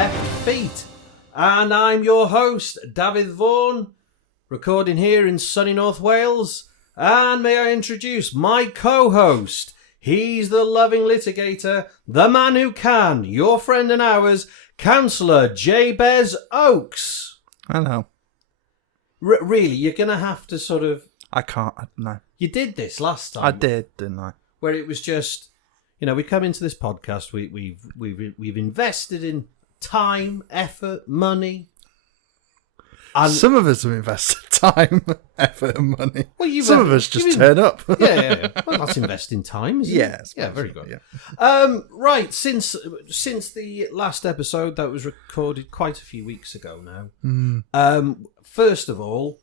Left Feet. And I'm your host, Dafydd Vaughan, recording here in sunny North Wales. And may I introduce my co-host. He's the loving litigator, the man who can, your friend and ours, Cllr Jabez Oakes. Hello. Really, you're going to have to sort of... I can't, no. You did this last time. I did, didn't I? Where it was just, you know, we come into this podcast, we've invested in time, effort, money. And some of us have invested time, effort and money. Well, some of us just turn up. Yeah. Well, that's investing time, isn't it? Yeah, very good. Yeah. Right, since the last episode that was recorded quite a few weeks ago now, first of all,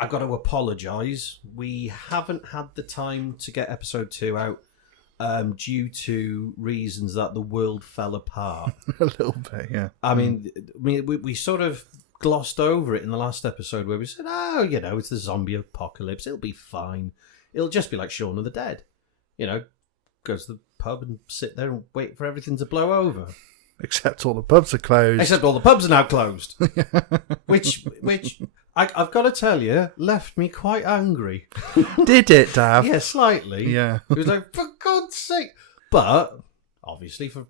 I've got to apologise. We haven't had the time to get episode 2 out due to reasons that the world fell apart. A little bit, yeah. I mean, we sort of glossed over it in the last episode where we said, oh, you know, it's the zombie apocalypse. It'll be fine. It'll just be like Shaun of the Dead. You know, go to the pub and sit there and wait for everything to blow over. Except all the pubs are closed. Except all the pubs are now closed. which I've got to tell you, left me quite angry. Did it, Dav? Yeah, slightly. Yeah. It was like, for God's sake. But, obviously, for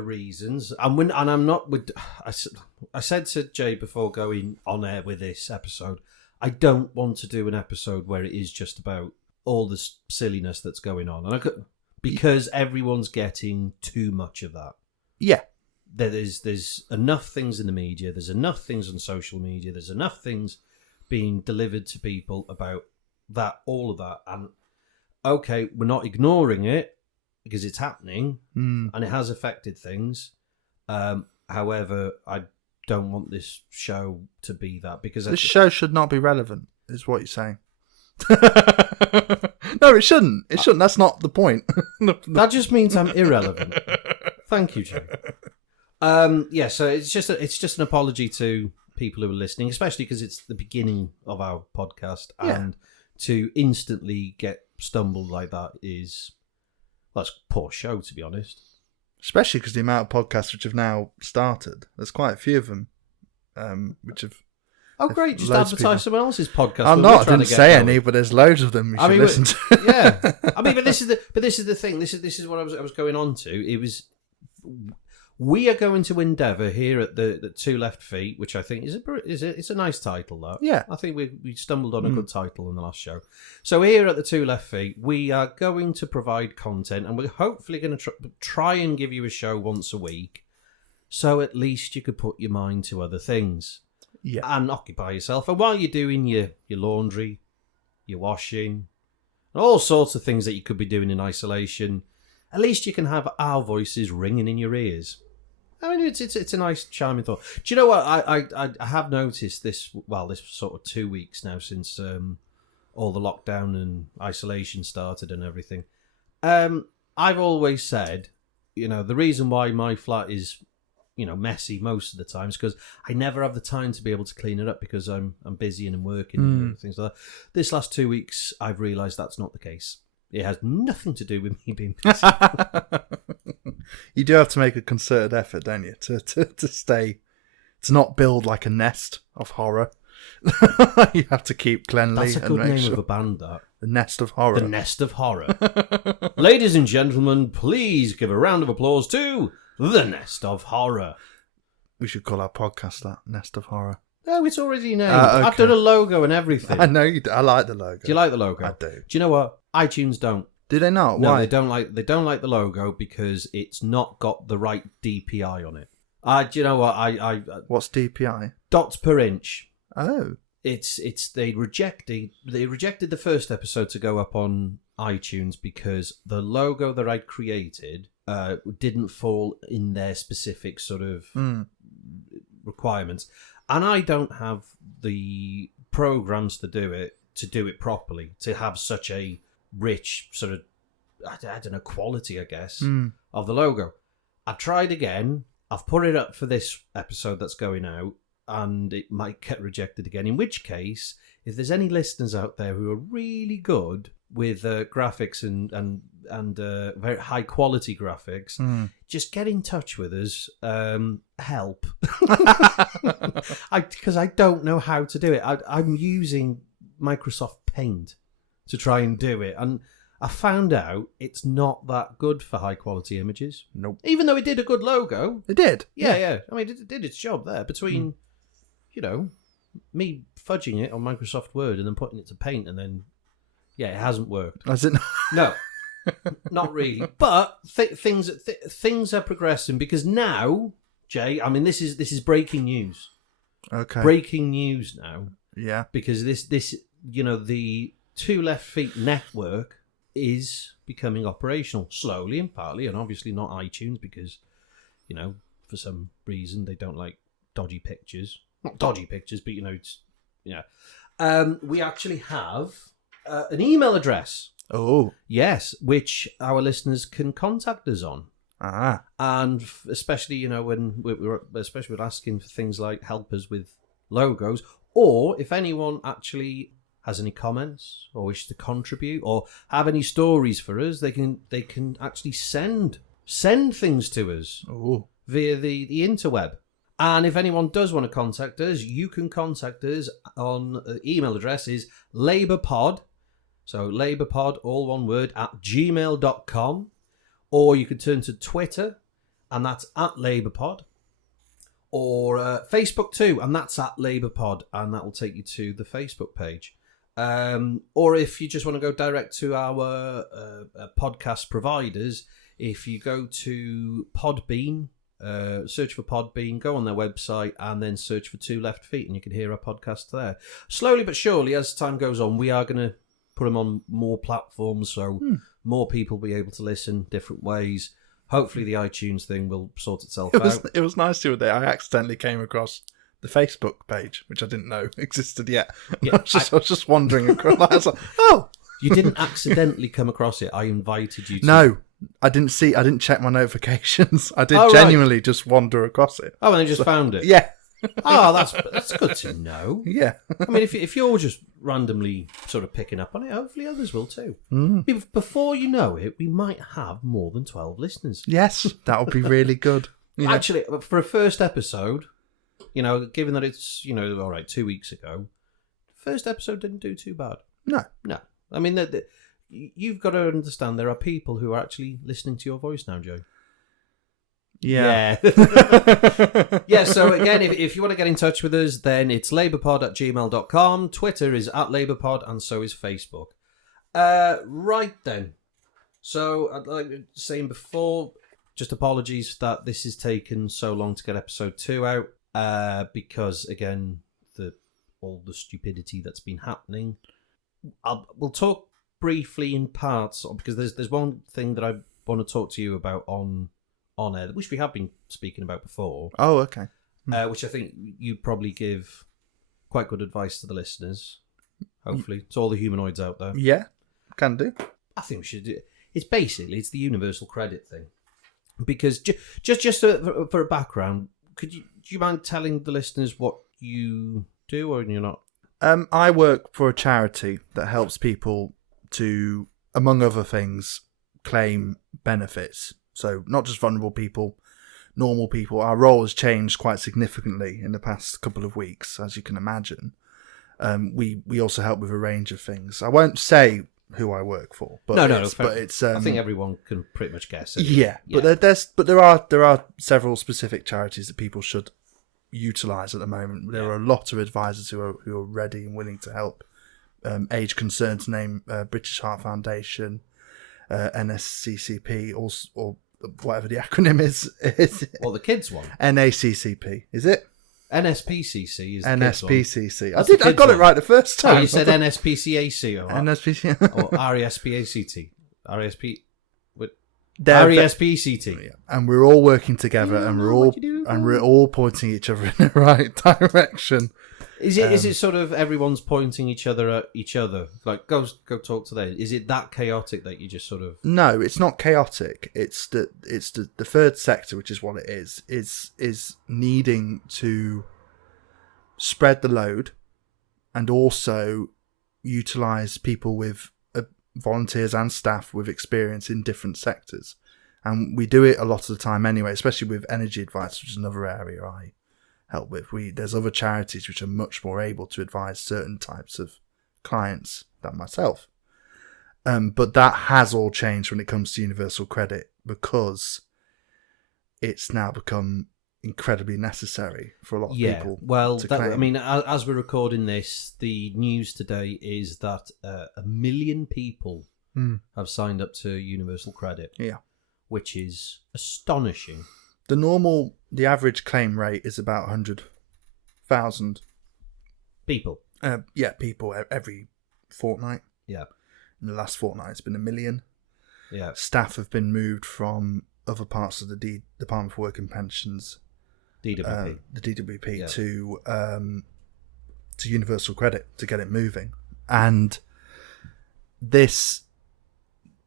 reasons, and I'm not with... I said to Jay before going on air with this episode, I don't want to do an episode where it is just about all the silliness that's going on. And because everyone's getting too much of that. Yeah. There's enough things in the media, there's enough things on social media, there's enough things being delivered to people about that, all of that. And okay, we're not ignoring it because it's happening and it has affected things. However, I don't want this show to be that, because this show should not be relevant, is what you're saying. No, it shouldn't. It shouldn't. That's not the point. That just means I'm irrelevant. Thank you, Jay. So it's just an apology to people who are listening, especially because it's the beginning of our podcast, and to instantly get stumbled like that that's a poor show, to be honest. Especially because the amount of podcasts which have now started, there's quite a few of them, which have. Oh, great! Just advertise someone else's podcast. I'm not. I didn't say any, but there's loads of them you should listen to. Yeah, I mean, but this is the thing. This is what I was going on to. It was. We are going to endeavour here at the 2 Left Feet, which I think it's a nice title, though. Yeah. I think we stumbled on a good title in the last show. So here at the 2 Left Feet, we are going to provide content, and we're hopefully going to try and give you a show once a week, so at least you could put your mind to other things. Yeah. And occupy yourself. And while you're doing your laundry, your washing, and all sorts of things that you could be doing in isolation, at least you can have our voices ringing in your ears. I mean, it's a nice, charming thought. Do you know what? I have noticed this sort of 2 weeks now since all the lockdown and isolation started and everything. I've always said, you know, the reason why my flat is, you know, messy most of the time is because I never have the time to be able to clean it up because I'm busy and I'm working and things like that. This last 2 weeks, I've realised that's not the case. It has nothing to do with me being busy. You do have to make a concerted effort, don't you, to not build like a nest of horror. You have to keep cleanly. That's a good name of a band, that. The Nest of Horror. The Nest of Horror. Ladies and gentlemen, please give a round of applause to The Nest of Horror. We should call our podcast that, Nest of Horror. No, it's already named. Okay. I've done a logo and everything. I know you do. I like the logo. Do you like the logo? I do. Do you know what? iTunes don't. Do they not? No, Why? they don't like the logo because it's not got the right DPI on it. Do you know what? What's DPI? Dots per inch. Oh. It's they rejected the first episode to go up on iTunes because the logo that I'd created didn't fall in their specific sort of requirements, and I don't have the programs to do it properly, to have such a rich sort of, I don't know, quality, I guess, of the logo. I tried again. I've put it up for this episode that's going out, and it might get rejected again, in which case, if there's any listeners out there who are really good with graphics and very high quality graphics, just get in touch with us. Help, because I don't know how to do it. I'm using Microsoft Paint to try and do it, and I found out it's not that good for high quality images. Nope. Even though it did a good logo. It did. Yeah. I mean, it did its job there between, me fudging it on Microsoft Word and then putting it to Paint, and then, it hasn't worked. Has it? No, not really. But things are progressing because now, Jay, I mean, this is breaking news. Okay. Breaking news now. Yeah. Because this the Two Left Feet network is becoming operational slowly and partly, and obviously not iTunes because, for some reason they don't like dodgy pictures. Not dodgy pictures, but we actually have an email address. Oh, yes, which our listeners can contact us on. And especially when we're asking for things like help us with logos, or if anyone actually has any comments or wish to contribute or have any stories for us, they can actually send things to us via the interweb. And if anyone does want to contact us, you can contact us on email address is labourpod, so labourpod, all one word, @gmail.com, or you could turn to Twitter, and that's @labourpod, or Facebook too, and that's @labourpod, and that will take you to the Facebook page. Or if you just want to go direct to our podcast providers, if you go to Podbean, search for Podbean, go on their website, and then search for Two Left Feet, and you can hear our podcast there. Slowly but surely, as time goes on, we are going to put them on more platforms, so more people will be able to listen different ways. Hopefully the iTunes thing will sort itself out. It was nice the other day. I accidentally came across the Facebook page, which I didn't know existed yet. Yeah, I was just wandering across. I was like, oh. You didn't accidentally come across it. I invited you to. No, I didn't check my notifications. I did genuinely just wander across it. Oh, and they just found it? Yeah. Oh, that's good to know. Yeah. I mean, if you're just randomly sort of picking up on it, hopefully others will too. Before you know it, we might have more than 12 listeners. Yes, that would be really good. Yeah. Actually, for a first episode, given that it's, 2 weeks ago, first episode didn't do too bad. No. I mean, you've got to understand there are people who are actually listening to your voice now, Joe. Yeah. Yeah, so again, if you want to get in touch with us, then it's labourpod@gmail.com. Twitter is @labourpod, and so is Facebook. Right then. So, like I was saying before, just apologies that this has taken so long to get episode 2 out, because, again, all the stupidity that's been happening. We'll talk briefly in parts, because there's one thing that I want to talk to you about on air, which we have been speaking about before. Oh, okay. Which I think you'd probably give quite good advice to the listeners, hopefully, to all the humanoids out there. Yeah, can do. I think we should do it. It's the universal credit thing. Because just for a background, do you mind telling the listeners what you do, or you're not? I work for a charity that helps people to, among other things, claim benefits. So not just vulnerable people, normal people. Our role has changed quite significantly in the past couple of weeks, as you can imagine. We also help with a range of things. I won't say who I work for, but but it's. I think everyone can pretty much guess it. Yeah. But there are several specific charities that people should utilise at the moment. There are a lot of advisors who are ready and willing to help. Age Concern to name British Heart Foundation, NSCCP, or whatever the acronym is. Well, the kids one. NACCP, is it? NSPCC is the NSPCC. Kids one. I got it right the first time. Oh, you said NSPCAC or NSPC or RESPACT. RESPCT. Yeah. And we're all working together, and we're all pointing each other in the right direction. Is it sort of everyone's pointing each other at each other? Like, go talk to them. Is it that chaotic that you just sort of? No, it's not chaotic. It's the third sector, which is what it is needing to spread the load, and also utilize people with volunteers and staff with experience in different sectors. And we do it a lot of the time anyway, especially with energy advice, which is another area I help with. There's other charities which are much more able to advise certain types of clients than myself. But that has all changed when it comes to universal credit, because it's now become incredibly necessary for a lot of people. Well, to claim. I mean, as we're recording this, the news today is that 1 million people have signed up to universal credit. Yeah. Which is astonishing. The average claim rate is about 100,000 people. People every fortnight. Yeah. In the last fortnight, it's been 1 million. Yeah. Staff have been moved from other parts of the Department for Work and Pensions, DWP, the DWP, to universal credit to get it moving, and this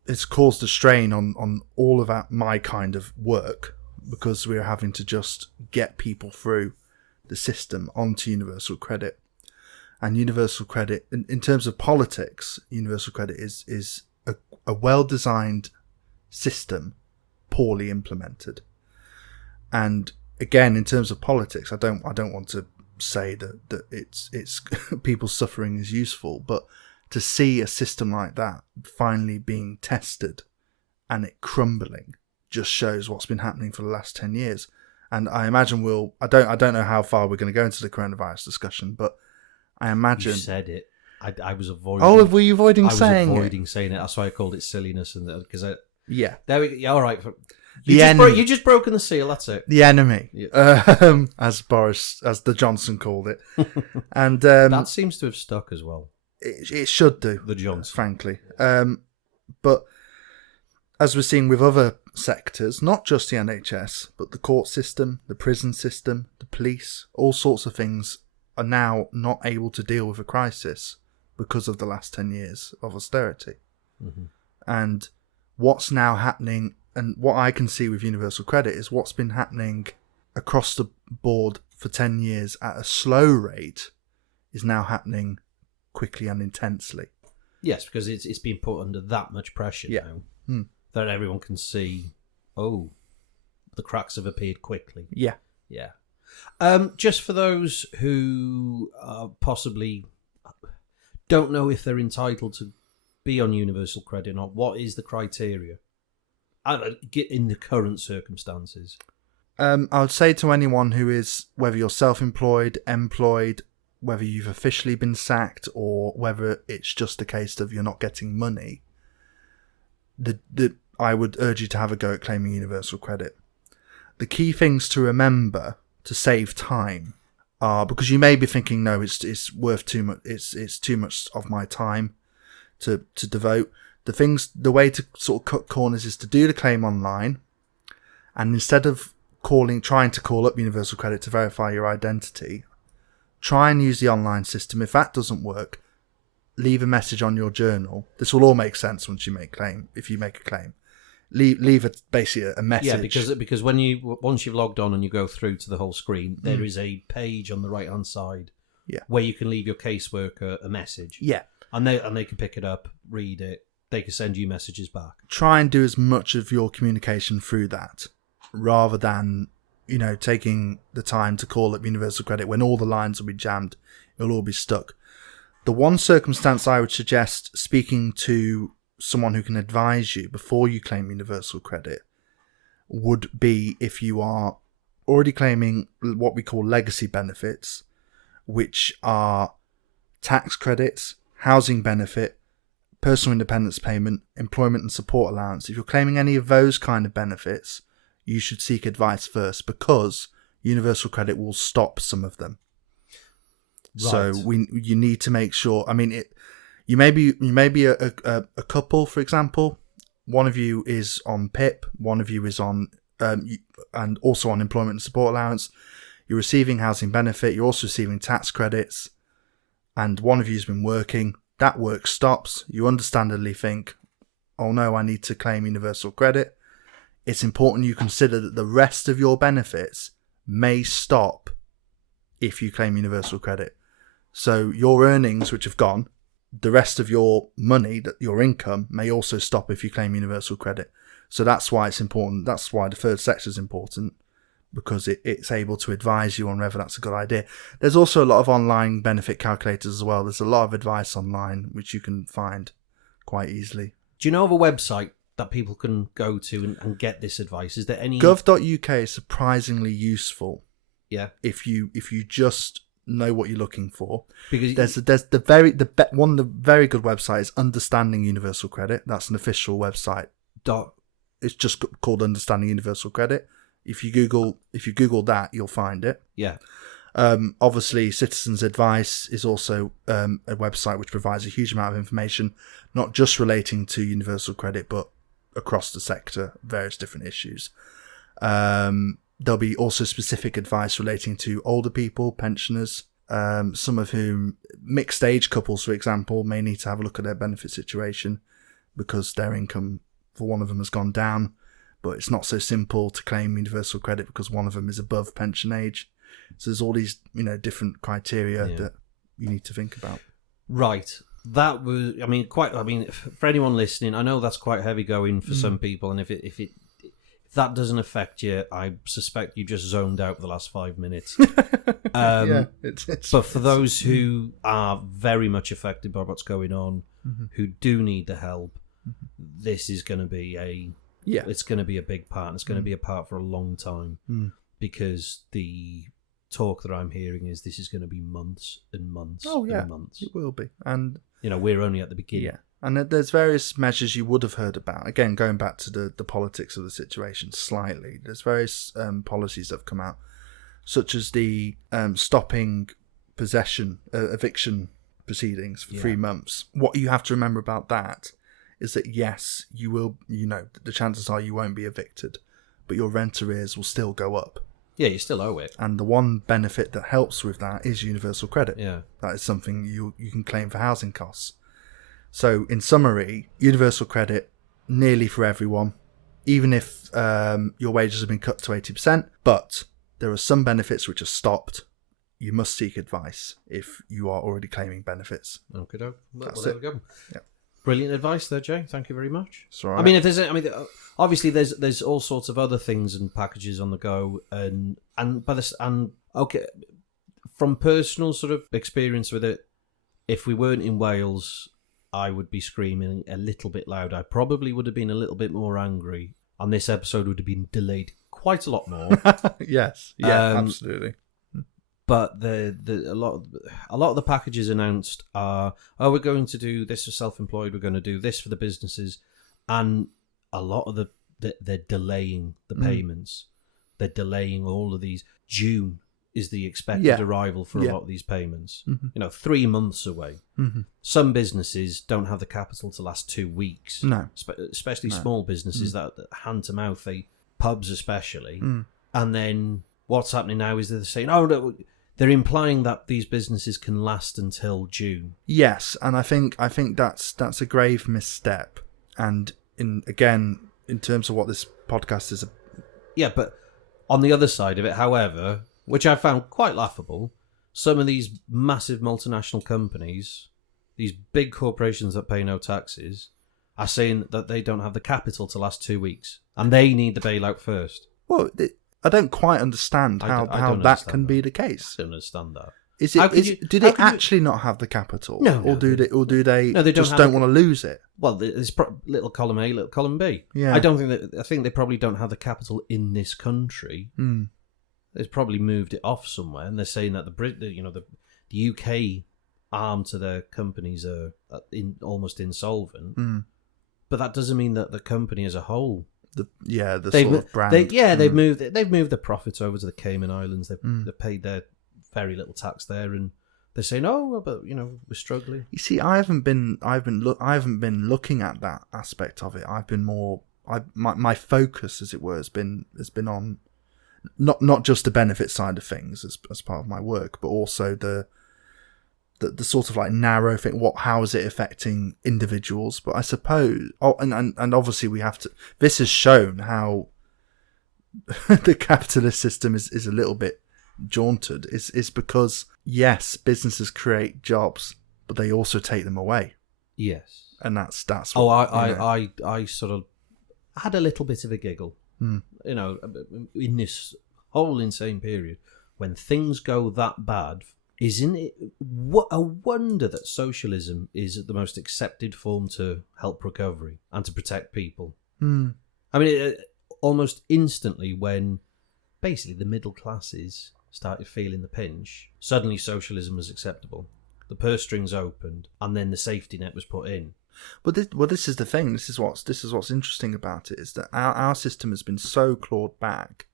has caused a strain on all of my kind of work, because we're having to just get people through the system onto universal credit. And universal credit, in terms of politics, universal credit is a well-designed system, poorly implemented. And again, in terms of politics, I don't want to say that it's people's suffering is useful, but to see a system like that finally being tested and it crumbling just shows what's been happening for the last 10 years. And I imagine I don't know how far we're going to go into the coronavirus discussion, but I imagine... You said it. I was avoiding... Oh, were you avoiding saying it? I was avoiding saying it. That's why I called it silliness. Because yeah. There we go. Yeah, all right. You just broken the seal, that's it. The enemy. Yeah. As the Johnson called it. And that seems to have stuck as well. It should do. The Johnson. Frankly. But as we're seeing with other sectors, not just the NHS, but the court system, the prison system, the police, all sorts of things are now not able to deal with a crisis because of the last 10 years of austerity. Mm-hmm. And what's now happening, and what I can see with universal credit, is what's been happening across the board for 10 years at a slow rate is now happening quickly and intensely. Yes, because it's been put under that much pressure now that everyone can see, the cracks have appeared quickly. Yeah. Yeah. Just for those who possibly don't know if they're entitled to be on universal credit or not, what is the criteria in the current circumstances? I would say to anyone who is, whether you're self-employed, employed, whether you've officially been sacked, or whether it's just a case of you're not getting money, I would urge you to have a go at claiming universal credit. The key things to remember to save time are, because you may be thinking, no, it's worth too much. It's too much of my time to devote. The way to sort of cut corners is to do the claim online, and instead of trying to call up universal credit to verify your identity, try and use the online system. If that doesn't work, leave a message on your journal. This will all make sense once you make claim. If you make a claim, leave basically a message. Yeah, because once you've logged on and you go through to the whole screen, there is a page on the right hand side, where you can leave your caseworker a message. Yeah, and they can pick it up, read it. They can send you messages back. Try and do as much of your communication through that, rather than taking the time to call up universal credit when all the lines will be jammed. It'll all be stuck. The one circumstance I would suggest speaking to someone who can advise you before you claim universal credit would be if you are already claiming what we call legacy benefits, which are tax credits, housing benefit, personal independence payment, employment and support allowance. If you're claiming any of those kind of benefits, you should seek advice first, because universal credit will stop some of them. Right. So you need to make sure. I mean, you may be a couple, for example. One of you is on PIP, one of you is on and also on employment and support allowance. You're receiving housing benefit. You're also receiving tax credits, and one of you's been working. That work stops. You understandably think, "Oh no, I need to claim universal credit." It's important you consider that the rest of your benefits may stop if you claim universal credit. So your earnings, which have gone, the rest of your money, that your income, may also stop if you claim universal credit. So that's why it's important. That's why the third sector is important, because it's able to advise you on whether that's a good idea. There's also a lot of online benefit calculators as well. There's a lot of advice online which you can find quite easily. Do you know of a website that people can go to and get this advice? Is there any... Gov.uk is surprisingly useful. Yeah. If you just know what you're looking for, because there's one of the very good websites, Understanding Universal Credit. That's an official website. It's just called Understanding Universal Credit. If you Google that, you'll find it. Yeah. Obviously, Citizens Advice is also a website which provides a huge amount of information, not just relating to universal credit, but across the sector, various different issues. There'll be also specific advice relating to older people, pensioners, some of whom, mixed age couples, for example, may need to have a look at their benefit situation because their income for one of them has gone down, but it's not so simple to claim universal credit because one of them is above pension age. So there's all these, different criteria that you need to think about. Right. That was, for anyone listening, I know that's quite heavy going for some people, and if that doesn't affect you, I suspect you just zoned out for the last 5 minutes. But for those who are very much affected by what's going on, who do need the help, this is going to be it's going to be a big part, and it's going to be a part for a long time, because the talk that I'm hearing is this is going to be months and months and months. It will be. And we're only at the beginning. Yeah. And there's various measures you would have heard about. Again, going back to the politics of the situation slightly, there's various policies that have come out, such as the stopping eviction proceedings for 3 months. What you have to remember about that is that, yes, you will, the chances are you won't be evicted, but your rent arrears will still go up. Yeah, you still owe it. And the one benefit that helps with that is universal credit. Yeah. That is something you can claim for housing costs. So, in summary, universal credit, nearly for everyone, even if your wages have been cut to 80%, but there are some benefits which are stopped. You must seek advice if you are already claiming benefits. Okay, well, that's there it. we go. Yeah. Brilliant advice there, Jay. Thank you very much. It's all right. I mean, obviously there's all sorts of other things and packages on the go, and from personal sort of experience with it, if we weren't in Wales, I would be screaming a little bit loud. I probably would have been a little bit more angry, and this episode would have been delayed quite a lot more. Yes, yeah, absolutely. But a lot of the packages announced are, we're going to do this for self-employed, we're going to do this for the businesses, and a lot of they're delaying the payments. They're delaying all of these. June is the expected arrival for a lot of these payments. 3 months away. Some businesses don't have the capital to last 2 weeks. No, especially small businesses that hand to mouth, pubs especially. And then what's happening now is they're saying, no, they're implying that these businesses can last until June. Yes, and I think that's a grave misstep. And in terms of what this podcast is. Yeah, but on the other side of it, however, which I found quite laughable, some of these massive multinational companies, these big corporations that pay no taxes, are saying that they don't have the capital to last 2 weeks, and they need the bailout first. Well, I don't quite understand how that can be the case. I don't understand that. Do they actually not have the capital? No. Or do they no, they just don't want to lose it? Well, there's little column A, little column B. Yeah. I think they probably don't have the capital in this country. They've probably moved it off somewhere, and they're saying that the UK arm to their companies are almost insolvent. But that doesn't mean that the company as a whole. Sort of brand. They've moved the profits over to the Cayman Islands. They've paid their very little tax there, and they're saying, but we're struggling. You see, I haven't been looking at that aspect of it. I've been more. My focus, as it were, has been on not just the benefit side of things as part of my work, but also the sort of like narrow thing. How is it affecting individuals? But I suppose, and obviously we have to. This has shown how the capitalist system is a little bit jaunted. Is because yes, businesses create jobs, but they also take them away. Yes. And that's Oh, what, I sort of had a little bit of a giggle, Mm. you know, in this whole insane period when things go that bad. Isn't it what a wonder that socialism is the most accepted form to help recovery and to protect people? Mm. I mean, almost instantly when basically the middle classes started feeling the pinch, suddenly socialism was acceptable. The purse strings opened, and then the safety net was put in. But this is the thing. This is what's interesting about it, is that our system has been so clawed back,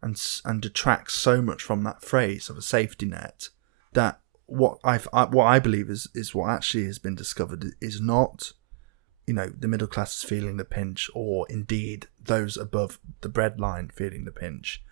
and detracts so much from that phrase of a safety net, that what I believe is what actually has been discovered is not, the middle class is feeling the pinch, or indeed those above the breadline feeling the pinch,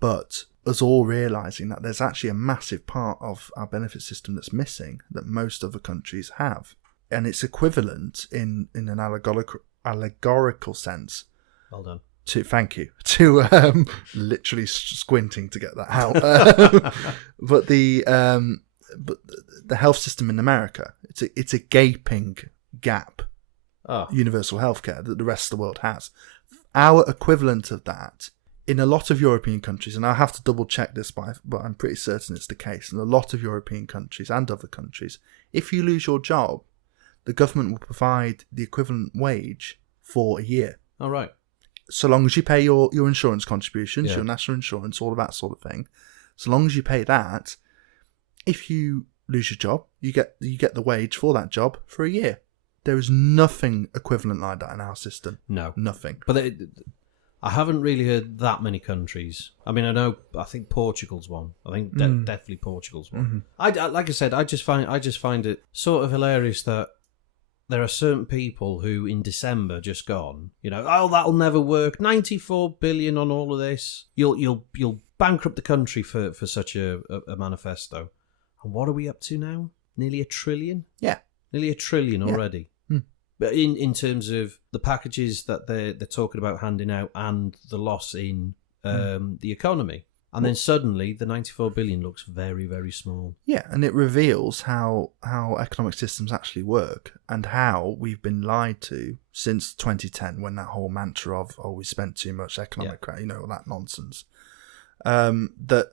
but us all realising that there's actually a massive part of our benefit system that's missing, that most other countries have. And it's equivalent in an allegorical sense. Well done. To literally squinting to get that out. But the health system in America, it's a gaping gap. Universal healthcare that the rest of the world has. Our equivalent of that in a lot of European countries, and I'll have to double check this, but I'm pretty certain it's the case. In a lot of European countries and other countries, if you lose your job, the government will provide the equivalent wage for a year. All right. So long as you pay your insurance contributions, Yeah. your national insurance, all of that sort of thing. So long as you pay that, if you lose your job, you get the wage for that job for a year. There is nothing equivalent like that in our system. No. Nothing. But I haven't really heard that many countries. I mean, I think Portugal's one. I think definitely Portugal's one. Mm-hmm. Like I said, I just find it sort of hilarious that there are certain people who in December just gone, that'll never work. 94 billion on all of this. You'll bankrupt the country for such a manifesto. And what are we up to now? Nearly $1 trillion? Yeah. Nearly $1 trillion already. Mm. But in terms of the packages that they're talking about handing out and the loss in the economy. And then suddenly the 94 billion looks very, very small. Yeah, and it reveals how economic systems actually work, and how we've been lied to since 2010, when that whole mantra of, we spent too much economic, all that nonsense. That,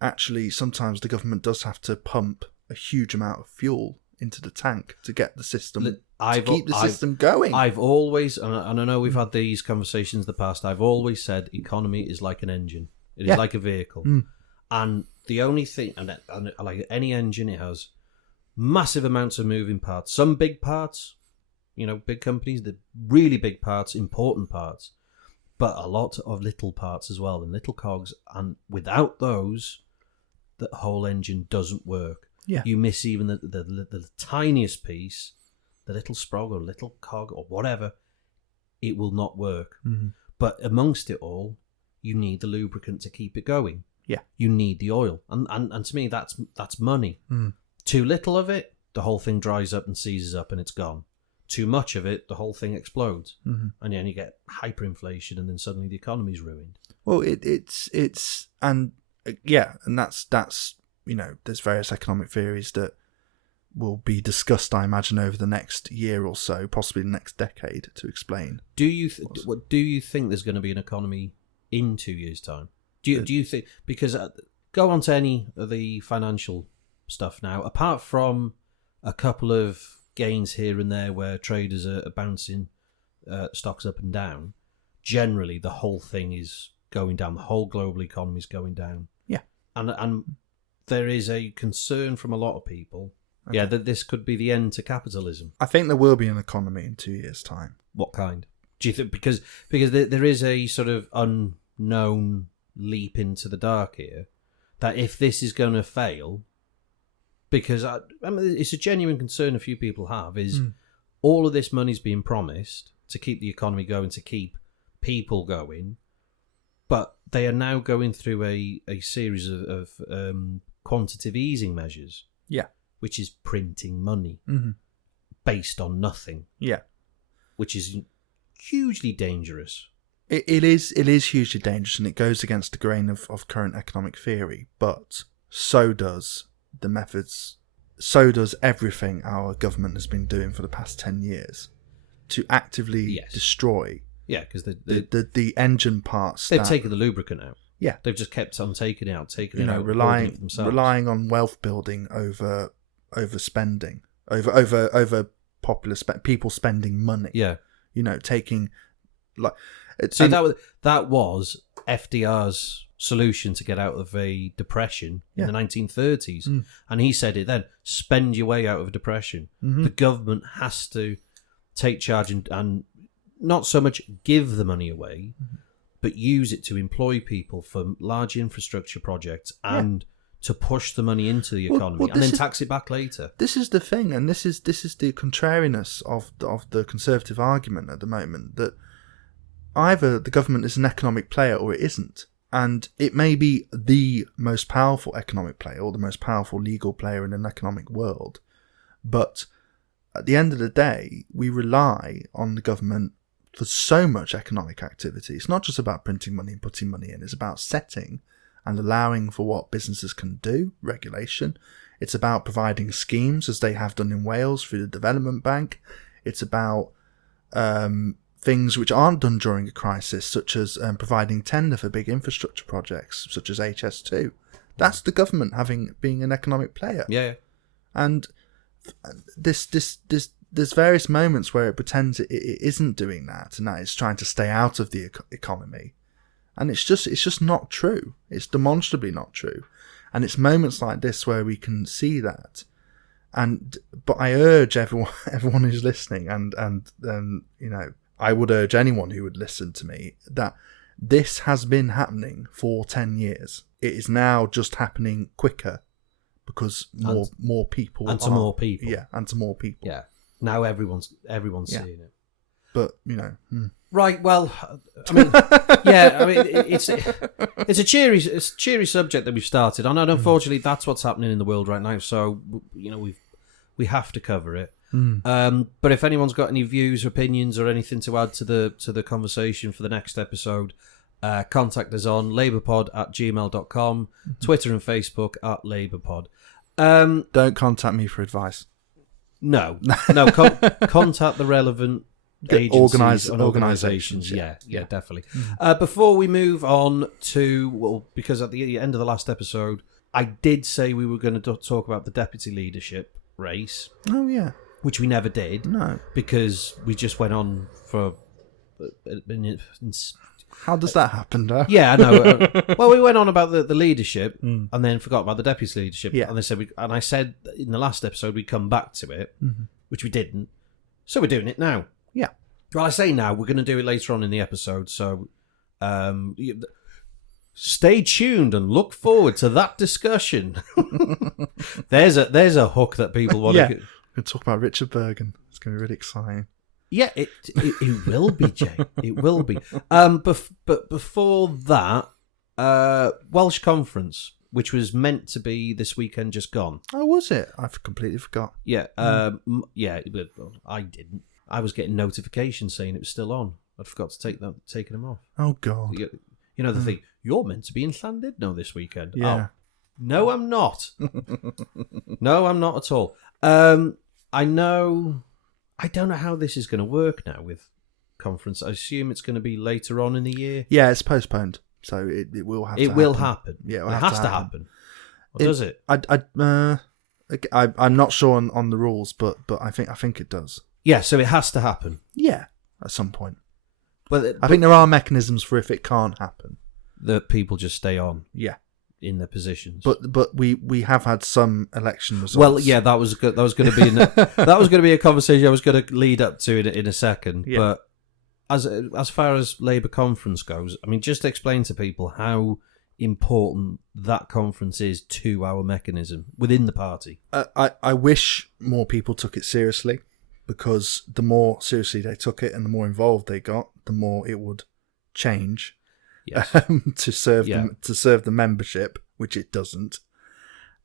actually sometimes the government does have to pump a huge amount of fuel into the tank to get the system, keep the system going. I've always, and I know we've had these conversations in the past, I've always said economy is like an engine. It is like a vehicle. And the only thing, and like any engine, it has massive amounts of moving parts. Some big parts, big companies, the really big parts, important parts, but a lot of little parts as well, and little cogs. And without those, the whole engine doesn't work. Yeah. You miss even the tiniest piece, the little sprog or little cog or whatever, it will not work. Mm-hmm. But amongst it all, you need the lubricant to keep it going. Yeah. You need the oil. And to me, that's money. Mm. Too little of it, the whole thing dries up and seizes up and it's gone. Too much of it, the whole thing explodes. Mm-hmm. And then you get hyperinflation, and then suddenly the economy's ruined. Well, it's and that's there's various economic theories that will be discussed, I imagine, over the next year or so, possibly the next decade, to explain. Do you think there's going to be an economy in 2 years' time? Do you think, because go on to any of the financial stuff now, apart from a couple of gains here and there where traders are bouncing stocks up and down, generally the whole thing is going down. The whole global economy is going down. Yeah. And there is a concern from a lot of people, that this could be the end to capitalism. I think there will be an economy in 2 years' time. What kind? Do you think, because there is a sort of unknown leap into the dark here, that if this is going to fail, because I mean, it's a genuine concern a few people have, is all of this money's being promised to keep the economy going, to keep people going, but they are now going through a series of quantitative easing measures. Yeah. Which is printing money based on nothing. Yeah. Which is hugely dangerous. It is hugely dangerous, and it goes against the grain of current economic theory, but so does the methods so does everything our government has been doing for the past 10 years to actively destroy. Yeah, because the engine parts. They've taken the lubricant out. Yeah. They've just kept on taking it out, relying on wealth building over spending, over people spending money. Yeah. Taking that was FDR's solution to get out of a depression in the 1930s. And he said it then, spend your way out of a depression. The government has to take charge and not so much give the money away, but use it to employ people for large infrastructure projects and to push the money into the economy and then tax it back later. This is the thing, and this is the contrariness of the Conservative argument at the moment, that either the government is an economic player or it isn't. And it may be the most powerful economic player or the most powerful legal player in an economic world, but at the end of the day, we rely on the government for so much economic activity. It's not just about printing money and putting money in. It's about setting and allowing for what businesses can do, regulation. It's about providing schemes, as they have done in Wales through the Development Bank. It's about things which aren't done during a crisis, such as providing tender for big infrastructure projects, such as HS2. That's the government being an economic player. Yeah. And there's various moments where it pretends it isn't doing that, and that it's trying to stay out of the economy, and it's just not true. It's demonstrably not true, and it's moments like this where we can see that. But I urge everyone who's listening, and I would urge anyone who would listen to me, that this has been happening for 10 years. It is now just happening quicker because more people and to more people. Yeah, and to more people. Yeah. Now everyone's seeing it. But right. Well, I mean, it's a cheery subject that we've started on, and unfortunately, that's what's happening in the world right now. So we have to cover it. But if anyone's got any views, or opinions, or anything to add to the conversation for the next episode, contact us on labourpod@gmail.com, Twitter and Facebook @labourpod. Don't contact me for advice. No. Contact the relevant agencies and organisations. Yeah, definitely. Before we move on to, because at the end of the last episode, I did say we were going to talk about the deputy leadership race. Oh, yeah. Which we never did. No. Because we just went on for... How does that happen, though? Yeah, I know. Well, we went on about the leadership and then forgot about the deputy leadership. Yeah. And I said in the last episode we'd come back to it, which we didn't. So we're doing it now. Yeah. Well, I say now, we're going to do it later on in the episode. So stay tuned and look forward to that discussion. There's a hook that people want to... We're going to talk about Richard Bergen. It's going to be really exciting. Yeah, it will be, Jay. It will be. But before that, Welsh Conference, which was meant to be this weekend, just gone. Oh, was it? I completely forgot. Yeah, yeah. I didn't. I was getting notifications saying it was still on. I forgot to taking them off. Oh God. You know the thing. You're meant to be in Llandudno this weekend. Yeah. Oh, no, I'm not. No, I'm not at all. I know. I don't know how this is going to work now with conference. I assume it's going to be later on in the year. Yeah, it's postponed, so it will have. It will happen. Yeah, it has to happen. Or does it? I'm not sure on the rules, but I think it does. Yeah, so it has to happen. Yeah, at some point. But I think there are mechanisms for if it can't happen. That people just stay on. Yeah. In their positions, but we have had some election results. Well, yeah, that was good. That was going to be that was going to be a conversation I was going to lead up to in a second. Yeah. But as far as Labour Conference goes, I mean, just explain to people how important that conference is to our mechanism within the party. I wish more people took it seriously, because the more seriously they took it and the more involved they got, the more it would change. Yes. to serve the membership, which it doesn't.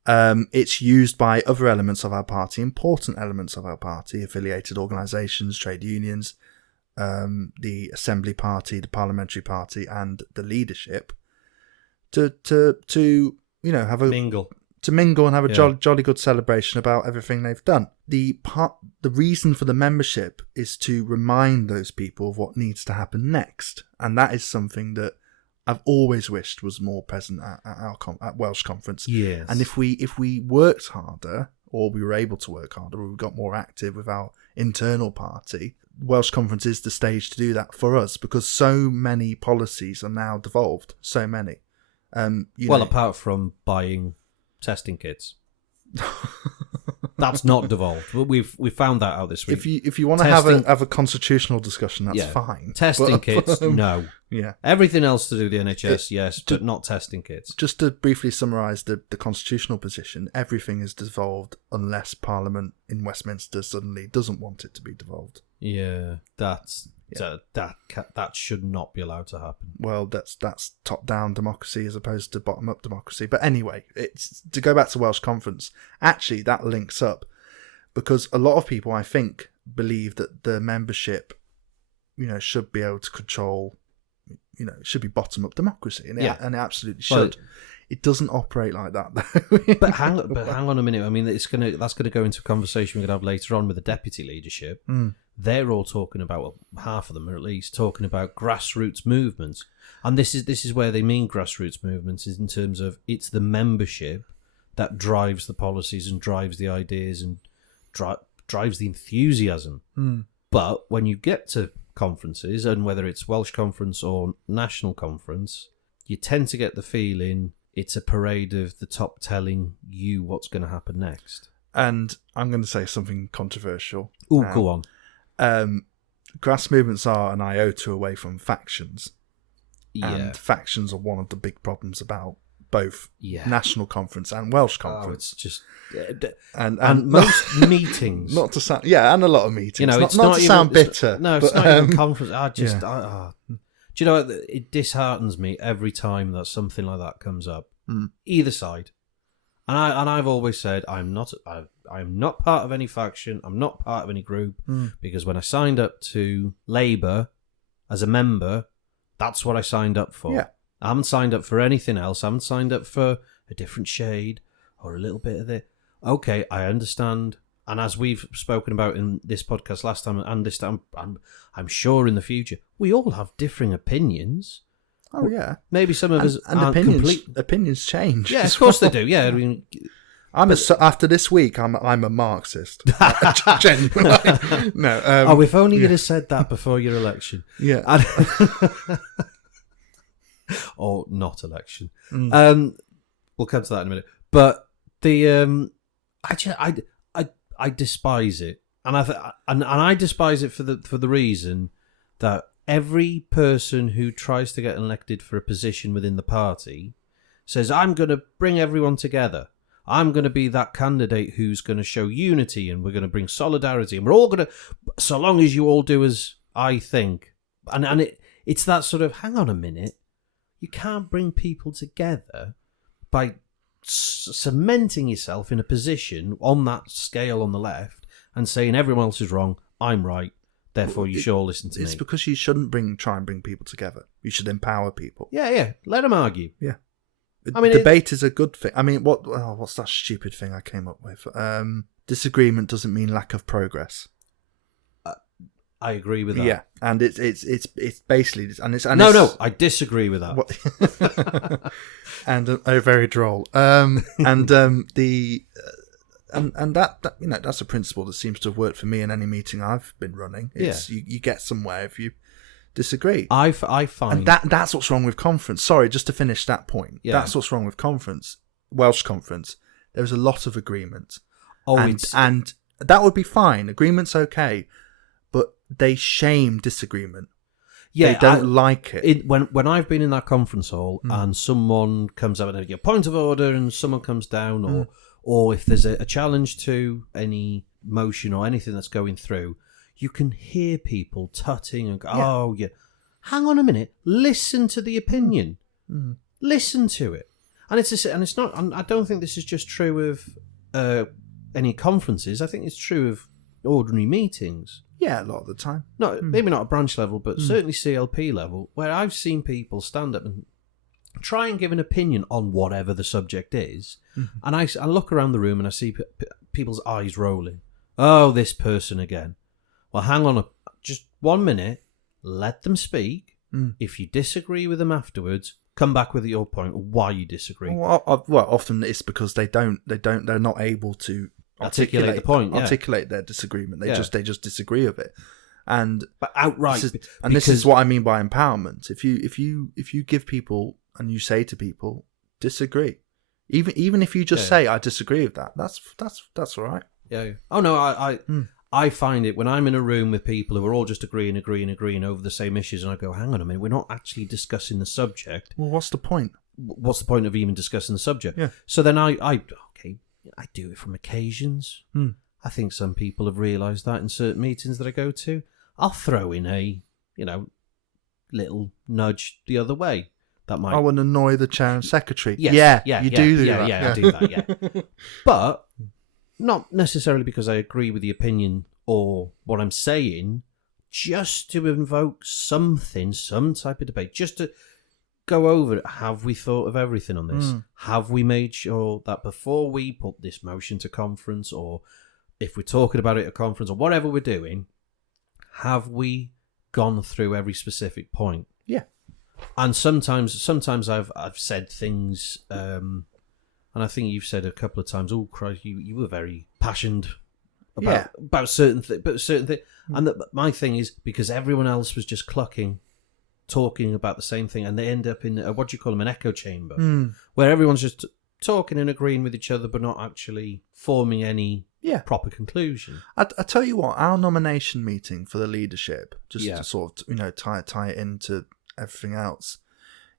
It's used by other elements of our party, important elements of our party, affiliated organisations, trade unions, the Assembly Party, the Parliamentary Party, and the leadership to have a mingle, to mingle and have a jolly good celebration about everything they've done. The reason for the membership is to remind those people of what needs to happen next, and that is something that I've always wished was more present at Welsh Conference. Yes. And if we worked harder, or we were able to work harder, or we got more active with our internal party, Welsh Conference is the stage to do that for us, because so many policies are now devolved. So many. Apart from buying testing kits. That's not devolved. We found that out this week. If you want to have a constitutional discussion, that's fine. Testing kits, no. Yeah. Everything else to do with the NHS, yes, but not testing kits. Just to briefly summarise the constitutional position, everything is devolved unless Parliament in Westminster suddenly doesn't want it to be devolved. Yeah, that should not be allowed to happen. Well, that's top-down democracy as opposed to bottom-up democracy. But anyway, it's to go back to Welsh Conference. Actually, that links up because a lot of people, I think, believe that the membership, should be able to control. It should be bottom-up democracy, and it absolutely should. Well, it doesn't operate like that, though. but hang on a minute. I mean, that's gonna go into a conversation we're gonna have later on with the deputy leadership. They're all talking about, well, half of them are at least talking about grassroots movements, and this is where they mean grassroots movements is in terms of it's the membership that drives the policies and drives the ideas and drives the enthusiasm. But when you get to conferences, and whether it's Welsh Conference or National Conference, you tend to get the feeling it's a parade of the top telling you what's going to happen next. And I'm going to say something controversial. Oh, go on. Grass movements are an iota away from factions. Yeah. And factions are one of the big problems about both National Conference and Welsh Conference. Oh, it's just... And most meetings... Not to sound... Yeah, and a lot of meetings. It's not to sound bitter. It's not even conference. Do you know what? It disheartens me every time that something like that comes up. Either side. And I've always said I'm not part of any faction. I'm not part of any group because when I signed up to Labour as a member, that's what I signed up for. Yeah. I haven't signed up for anything else. I haven't signed up for a different shade or a little bit of it. Okay, I understand. And as we've spoken about in this podcast last time and this time, I'm sure in the future, we all have differing opinions. Oh, yeah. Maybe some of us aren't opinions change. Yeah, of course they do. Yeah, I mean... after this week, I'm a Marxist. Genuinely. No. If only you'd have said that before your election. Yeah. Or not election. We'll come to that in a minute. But the I despise it, and I despise it for the reason that every person who tries to get elected for a position within the party says, I'm going to bring everyone together. I'm going to be that candidate who's going to show unity and we're going to bring solidarity and we're all going to, so long as you all do as I think. And it's that sort of, hang on a minute, you can't bring people together by cementing yourself in a position on that scale on the left and saying everyone else is wrong, I'm right, therefore you should all listen to me. It's because you shouldn't try and bring people together. You should empower people. Yeah, let them argue. Yeah. Debate is a good thing. I mean, what's that stupid thing I came up with? Disagreement doesn't mean lack of progress. I agree with that. Yeah, and it's basically no, I disagree with that. And very droll. And that's a principle that seems to have worked for me in any meeting I've been running. It's you get somewhere if you disagree. I find and that's what's wrong with conference. Sorry, just to finish that point. Yeah. That's what's wrong with conference. Welsh Conference. There's a lot of agreement. And that would be fine. Agreement's okay, but they shame disagreement. Yeah, they don't like it. When I've been in that conference hall and someone comes up and a point of order and someone comes down or if there's a challenge to any motion or anything that's going through, you can hear people tutting and go, hang on a minute, listen to the opinion. Listen to it. And it's not, I don't think this is just true of any conferences. I think it's true of ordinary meetings. Yeah, a lot of the time. No, maybe not at branch level, but certainly CLP level, where I've seen people stand up and try and give an opinion on whatever the subject is. And I look around the room and I see people's eyes rolling. Oh, this person again. Well, hang on just 1 minute. Let them speak. If you disagree with them afterwards, come back with your point of why you disagree. Well, often it's because they're not able to articulate the point, articulate their disagreement. They just disagree with it, but outright. This is what I mean by empowerment. If you give people and you say to people, disagree, even if you just say I disagree with that, that's all right. Yeah. Oh no, I find it when I'm in a room with people who are all just agreeing over the same issues, and I go, hang on a minute, we're not actually discussing the subject. Well, what's the point? What's the point of even discussing the subject? Yeah. So then I do it from occasions. I think some people have realised that in certain meetings that I go to. I'll throw in a, little nudge the other way. That might... I would annoy the chair and secretary. Yes, you do that. Yeah, I do that, yeah. But not necessarily because I agree with the opinion or what I'm saying, just to invoke something, some type of debate, just to go over it. Have we thought of everything on this? Have we made sure that before we put this motion to conference, or if we're talking about it at conference, or whatever we're doing, have we gone through every specific point? Yeah. And sometimes I've said things, and I think you've said a couple of times, oh Christ, you were very passionate about certain things. And my thing is, because everyone else was just talking about the same thing, and they end up in what do you call them, an echo chamber, where everyone's just talking and agreeing with each other, but not actually forming any proper conclusion. I tell you what, our nomination meeting for the leadership, just to sort of tie it into everything else,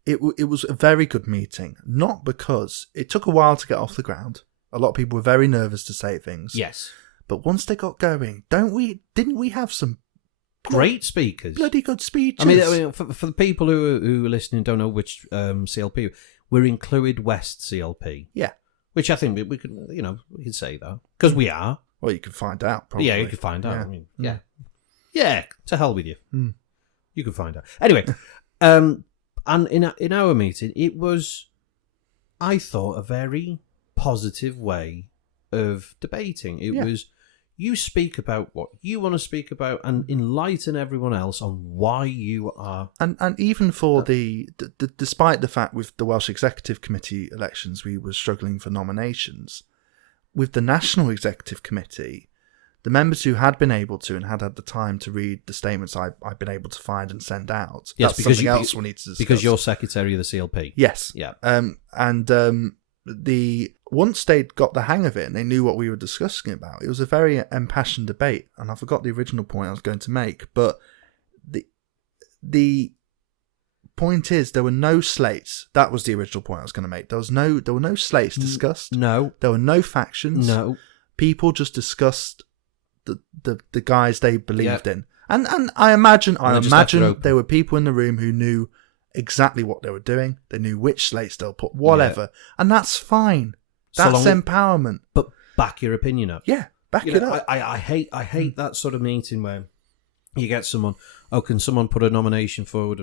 it was a very good meeting. Not because it took a while to get off the ground. A lot of people were very nervous to say things. Yes, but once they got going, didn't we have some great speakers, bloody good speeches? I mean for the people who are listening don't know which CLP, we're in Clwyd West CLP. Yeah, which I think we could we can say that because we are. Well, you can find out. Probably. Yeah, you can find out. Yeah. I mean, to hell with you. You can find out anyway. And in our meeting, it was, I thought, a very positive way of debating. It was, you speak about what you want to speak about and enlighten everyone else on why you are. And even for despite the fact with the Welsh Executive Committee elections, we were struggling for nominations. With the National Executive Committee, the members who had been able to and had the time to read the statements I've been able to find and send out. Yes, that's because something else we need to discuss. Because you're secretary of the CLP. Yes. Yeah. Once they'd got the hang of it and they knew what we were discussing about, it was a very impassioned debate. And I forgot the original point I was going to make, but the point is there were no slates. That was the original point I was going to make. There were no slates discussed. No. There were no factions. No. People just discussed the guys they believed in. And I imagine there were people in the room who knew exactly what they were doing. They knew which slates they'll put, whatever. And that's fine. That's empowerment. But back your opinion up. Yeah, back it up. I hate that sort of meeting where you get someone, can someone put a nomination forward?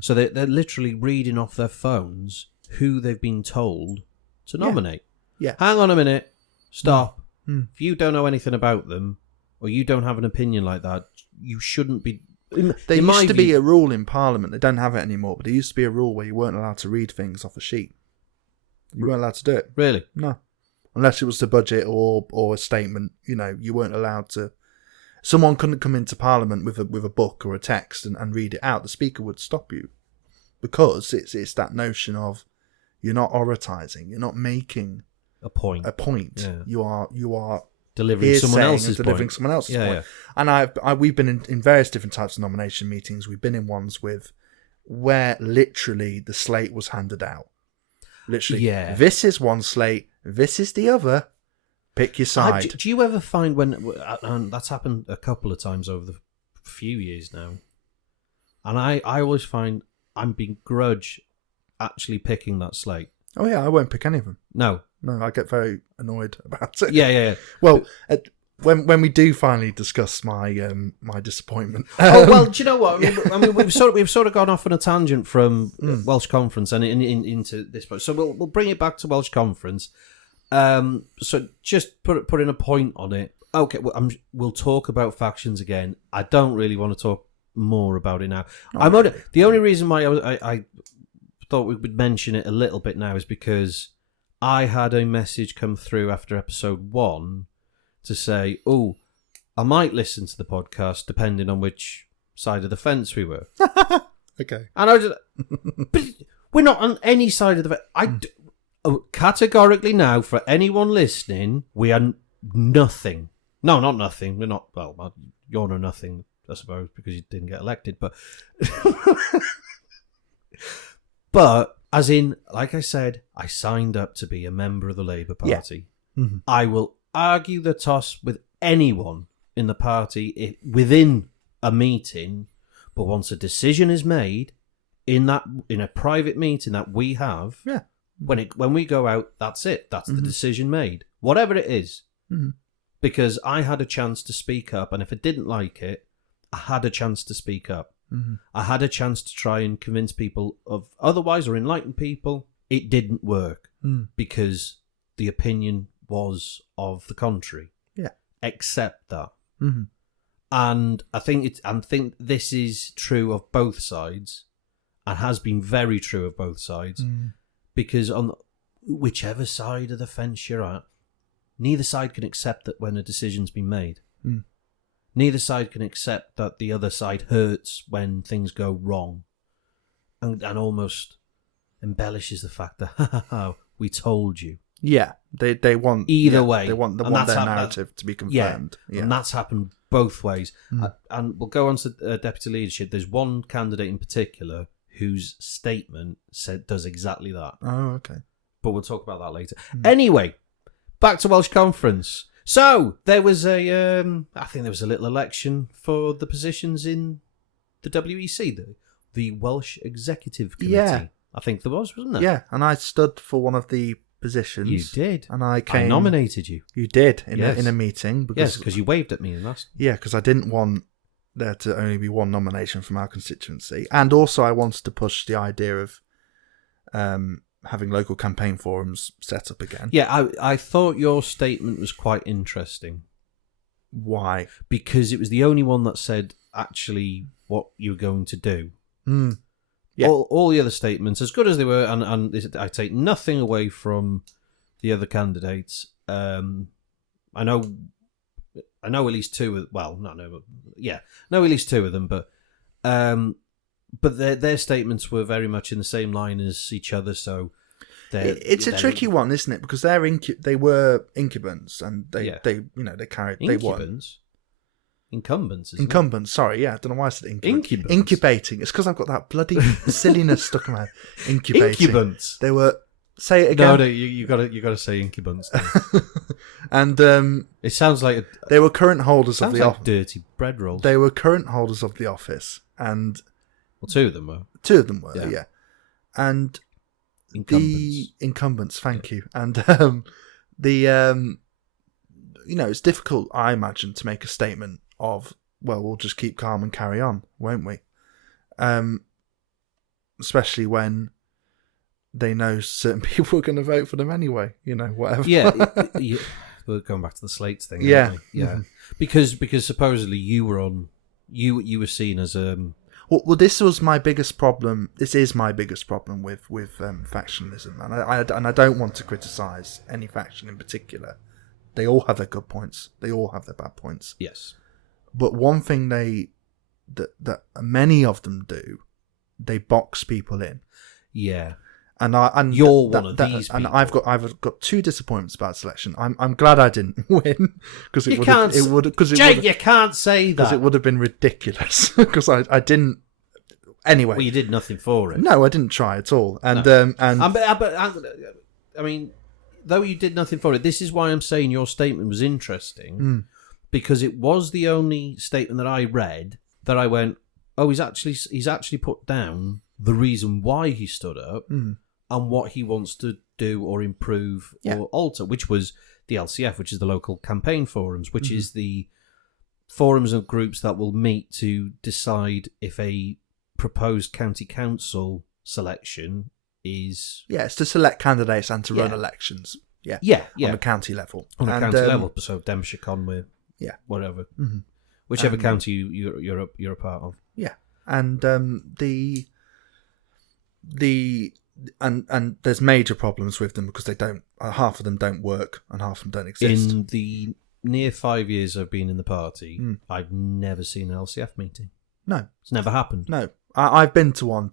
So they're literally reading off their phones who they've been told to nominate. Yeah. Hang on a minute. Stop. If you don't know anything about them, or you don't have an opinion like that, you shouldn't be. There used to be a rule in Parliament. They don't have it anymore, but there used to be a rule where you weren't allowed to read things off a sheet. You weren't allowed to do it. Really? No. Unless it was the budget or a statement, you weren't allowed to. Someone couldn't come into Parliament with a book or a text and read it out. The Speaker would stop you because it's that notion of you're not oratising, you're not making a point. Yeah. You are delivering someone else's point. Yeah. And we've been in various different types of nomination meetings. We've been in ones where literally the slate was handed out. Literally, this is one slate, this is the other. Pick your side. Do you ever find and that's happened a couple of times over the few years now, and I always find I'm begrudge actually picking that slate. Oh yeah, I won't pick any of them. No, I get very annoyed about it. Yeah. Well, when we do finally discuss my my disappointment. Oh well, do you know what? I mean, we've sort of gone off on a tangent from Welsh Conference and into this, so we'll bring it back to Welsh Conference. So just put in a point on it. Okay, well, we'll talk about factions again. I don't really want to talk more about it now. The only reason why I thought we would mention it a little bit now is because I had a message come through after episode 1 to say, "Oh, I might listen to the podcast depending on which side of the fence we were." Okay, and I was just, but we're not on any side of the fence. Categorically now, for anyone listening, we are nothing. No, not nothing. We're not. Well, you're no nothing, I suppose, because you didn't get elected. But as in, like I said, I signed up to be a member of the Labour Party. Yeah. Mm-hmm. I will argue the toss with anyone in the party within a meeting, but once a decision is made in a private meeting that we have, when we go out, that's it. That's the decision made, whatever it is. Mm-hmm. Because I had a chance to speak up, and if I didn't like it, I had a chance to speak up. Mm-hmm. I had a chance to try and convince people of otherwise, or enlighten people. It didn't work because the opinion was of the contrary. Yeah, accept that. Mm-hmm. And I think this is true of both sides, and has been very true of both sides, because on whichever side of the fence you're at, neither side can accept that when a decision's been made. Mm. Neither side can accept that the other side hurts when things go wrong, and almost embellishes the fact that we told you. Yeah, they want either way. They want their narrative to be confirmed. Yeah, and that's happened both ways. And we'll go on to deputy leadership. There's one candidate in particular whose statement does exactly that. Oh, okay. But we'll talk about that later. Anyway, back to Welsh Conference. So there was I think there was a little election for the positions in the WEC, the Welsh Executive Committee. Yeah. I think there wasn't there? Yeah, and I stood for one of the positions. You did. And I nominated you. You did, in a meeting. Because you waved at me and asked. Yeah, because I didn't want there to only be one nomination from our constituency. And also I wanted to push the idea of having local campaign forums set up again. Yeah, I thought your statement was quite interesting. Why? Because it was the only one that said actually what you were going to do. Yeah. All the other statements, as good as they were, and I take nothing away from the other candidates. I know at least two of, know at least two of them, but their statements were very much in the same line as each other. So it's a tricky one, isn't it? Because they were incumbents, and they carried incumbents. Incumbents, sorry, yeah. I don't know why I said incumbents. Incubating. It's because I've got that bloody silliness stuck in my head. Incubating. Incubants. They were. Say it again. No, you got to say incubants. And it sounds like they were current holders of the office. Dirty bread rolls. They were current holders of the office, and two of them were. Yeah. And the incumbents. Thank you. And it's difficult, I imagine, to make a statement of, well, we'll just keep calm and carry on, won't we? Especially when they know certain people are going to vote for them anyway, whatever. Yeah, we're going back to the slates thing. Yeah, aren't we? Yeah. Mm-hmm. Because supposedly you were you were seen as Well, this was my biggest problem. This is my biggest problem with factionalism, and I don't want to criticise any faction in particular. They all have their good points. They all have their bad points. Yes. But one thing that many of them do, they box people in. Yeah. And you're one of these people. And I've got two disappointments about selection. I'm glad I didn't win because you can't say that because it would have been ridiculous because I didn't. Anyway, well, you did nothing for it. No, I didn't try at all. And I mean, though you did nothing for it, this is why I'm saying your statement was interesting because it was the only statement that I read that I went, oh, he's actually put down the reason why he stood up, and what he wants to do or improve or alter, which was the LCF, which is the local campaign forums, which is the forums and groups that will meet to decide if a proposed county council selection is... Yeah, it's to select candidates and to run elections. Yeah. On the county level. On the county level, so Denbighshire, Conwy, whatever. Mm-hmm. Whichever county you're a part of. Yeah. And and there's major problems with them because they don't, half of them don't work and half of them don't exist. In the near 5 years I've been in the party, I've never seen an LCF meeting. No. It's never happened. No. I've been to one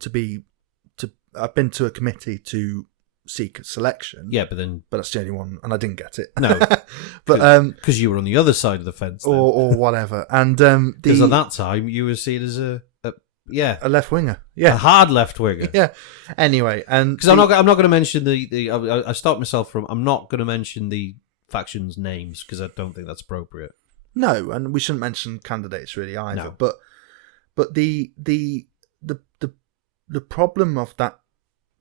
I've been to a committee to seek selection. Yeah, but that's the only one, and I didn't get it. No. But because you were on the other side of the fence then. or whatever. And because at that time you were seen as a left winger. Yeah. A hard left winger. Yeah. Anyway, and because I'm not going to mention I stopped myself from. I'm not going to mention the factions' names because I don't think that's appropriate. No, and we shouldn't mention candidates really either. No. But the problem of that,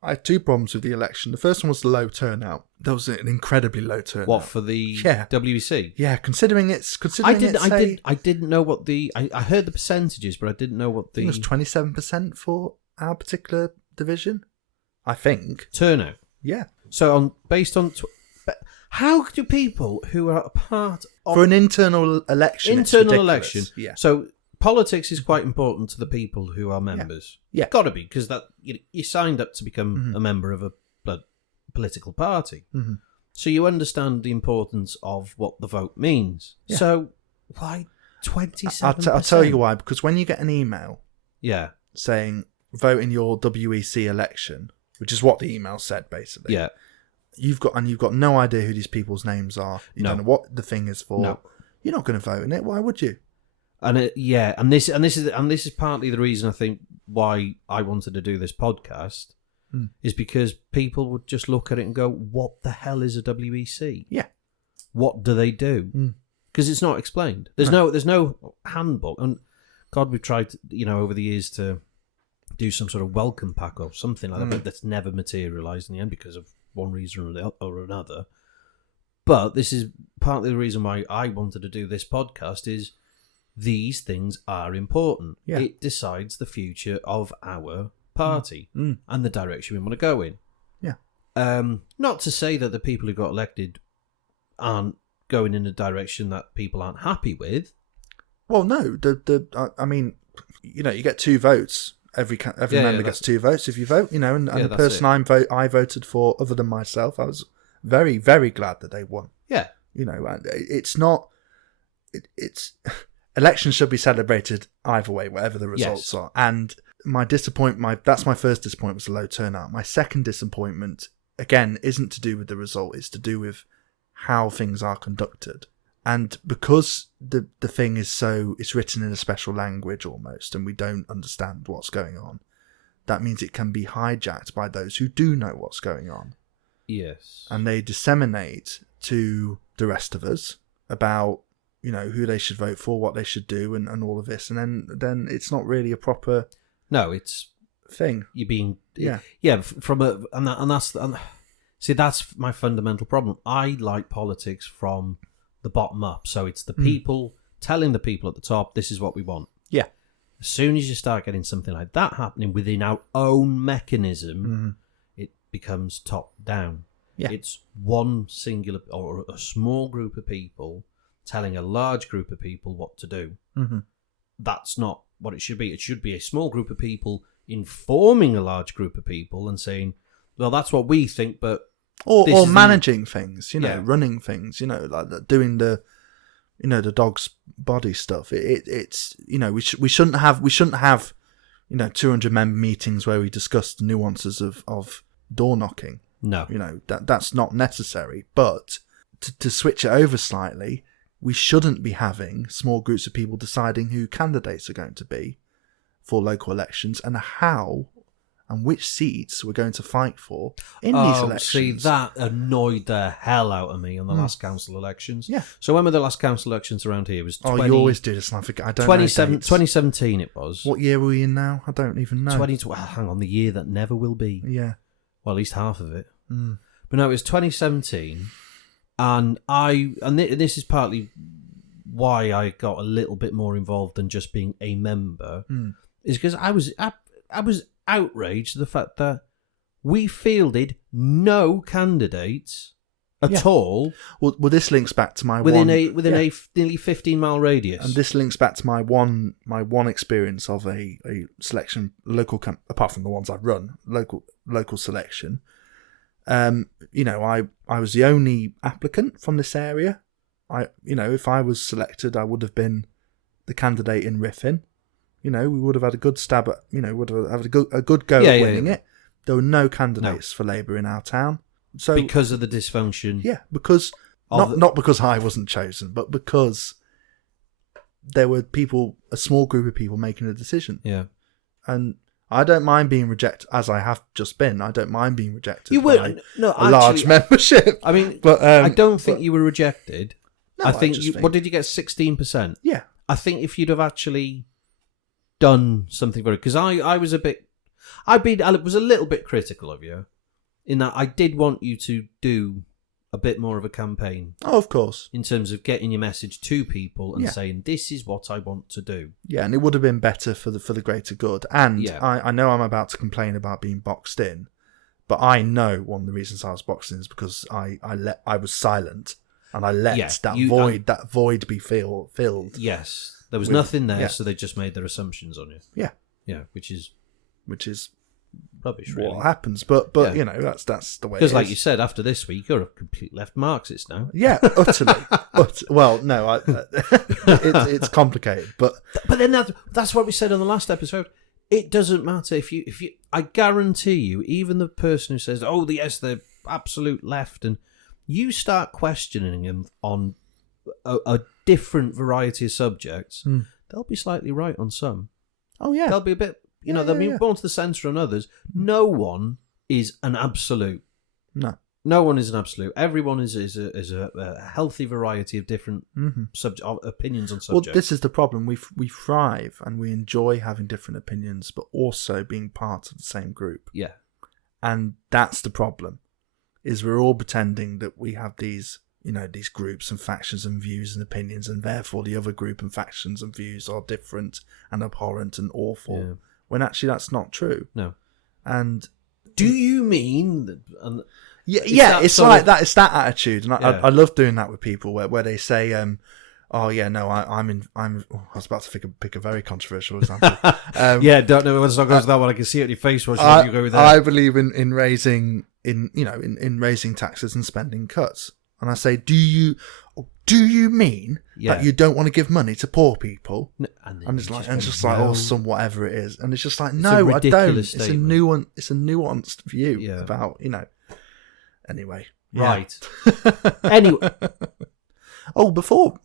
I had two problems with the election. The first one was the low turnout. There was an incredibly low turnout. What, for the WEC? Yeah, considering I didn't know what I heard the percentages, but I didn't know what it was 27% for our particular division, I think. Turnout. Yeah. So based on how do people who are a part of for an internal election? Yeah. So politics is quite important to the people who are members. Yeah. Got to be, because that you signed up to become a member of a political party. Mm-hmm. So you understand the importance of what the vote means. Yeah. So why 27%? I'll tell you why. Because when you get an email saying vote in your WEC election, which is what the email said basically. Yeah. You've got no idea who these people's names are. You don't know what the thing is for. No. You're not going to vote in it. Why would you? And this is partly the reason I think why I wanted to do this podcast is because people would just look at it and go, "What the hell is a WEC? Yeah, what do they do?" Because it's not explained. There's no handbook. And God, we've tried over the years to do some sort of welcome pack or something like that, but that's never materialised in the end because of one reason or another. But this is partly the reason why I wanted to do this podcast is. These things are important. Yeah. It decides the future of our party and the direction we want to go in. Yeah. Not to say that the people who got elected aren't going in a direction that people aren't happy with. Well, no. I mean, you get 2 votes. Every member gets 2 votes if you vote. And the person I voted for, other than myself, I was very, very glad that they won. Yeah. And it's not. It's. Elections should be celebrated either way, whatever the results are. And that's my first disappointment was the low turnout. My second disappointment, again, isn't to do with the result. It's to do with how things are conducted. And because the thing is it's written in a special language almost, and we don't understand what's going on, that means it can be hijacked by those who do know what's going on. Yes. And they disseminate to the rest of us about who they should vote for, what they should do, and all of this, and then it's not really a proper it's thing. You're being that's my fundamental problem. I like politics from the bottom up, so it's the people telling the people at the top, this is what we want. Yeah. As soon as you start getting something like that happening within our own mechanism, it becomes top down. Yeah. It's one singular or a small group of people telling a large group of people what to do. Mm-hmm. That's not what it should be. It should be a small group of people informing a large group of people and saying, well, that's what we think, but... Or managing things, running things, like doing the dog's body stuff. It's we shouldn't have 200 member meetings where we discuss the nuances of door knocking. No. That's not necessary. But to switch it over slightly... We shouldn't be having small groups of people deciding who candidates are going to be for local elections and how and which seats we're going to fight for in these elections. See, that annoyed the hell out of me on the last council elections. Yeah. So when were the last council elections around here? It was you always do this, and I forget. I don't 2017 it was. What year are we in now? I don't even know. Hang on, the year that never will be. Yeah. Well, at least half of it. Mm. But no, it was 2017, and this is partly why I got a little bit more involved than just being a member, is because I was outraged at the fact that we fielded no candidates at all. Well, this links back to my within a nearly 15-mile radius, and this links back to my one experience of a selection apart from the ones I've run local selection. I was the only applicant from this area. If I was selected, I would have been the candidate in Riffin. We would have had a good stab at, would have had a good go at winning it. There were no candidates for Labour in our town. So because of the dysfunction. Yeah, because not because I wasn't chosen, but because there were a small group of people making a decision. Yeah. And I don't mind being rejected, as I have just been. I don't mind being rejected by a large membership. I mean, but I don't think you were rejected. No, I think what did you get? 16%. Yeah. I think if you'd have actually done something very, because I was I was a little bit critical of you, in that I did want you to do a bit more of a campaign. Oh, of course. In terms of getting your message to people and saying, this is what I want to do. Yeah, and it would have been better for the greater good. And I know I'm about to complain about being boxed in, but I know one of the reasons I was boxed in is because I was silent and I let that void be filled. Yes. There was nothing there, so they just made their assumptions on you. Yeah. Yeah, which is rubbish, really. What happens, but that's the way. Because, like you said, after this week, you're a complete left Marxist now. Yeah, utterly. Well, no, it's complicated, but then that's what we said on the last episode. It doesn't matter if you. I guarantee you, even the person who says, "Oh, yes, they're absolute left," and you start questioning them on a different variety of subjects, they'll be slightly right on some. Oh yeah, they'll be a bit. They'll be more to the centre on others. No one is an absolute. No one is an absolute. Everyone is a healthy variety of different opinions on subjects. Well, this is the problem. We thrive and we enjoy having different opinions, but also being part of the same group. Yeah, and that's the problem. Is we're all pretending that we have these groups and factions and views and opinions, and therefore the other group and factions and views are different and abhorrent and awful. Yeah. When actually that's not true. No. And do you mean? It's like that. It's that attitude, and I love doing that with people where they say, "Oh yeah, no, I was about to pick a very controversial example." Don't know what's not going to that one. I can see it in your face. You go with that. I believe in raising raising taxes and spending cuts, and I say, do you mean that you don't want to give money to poor people? No, and it's just like some whatever it is, and it's just like, no, I don't. Statement. It's a nuanced view about Anyway, right. Anyway, before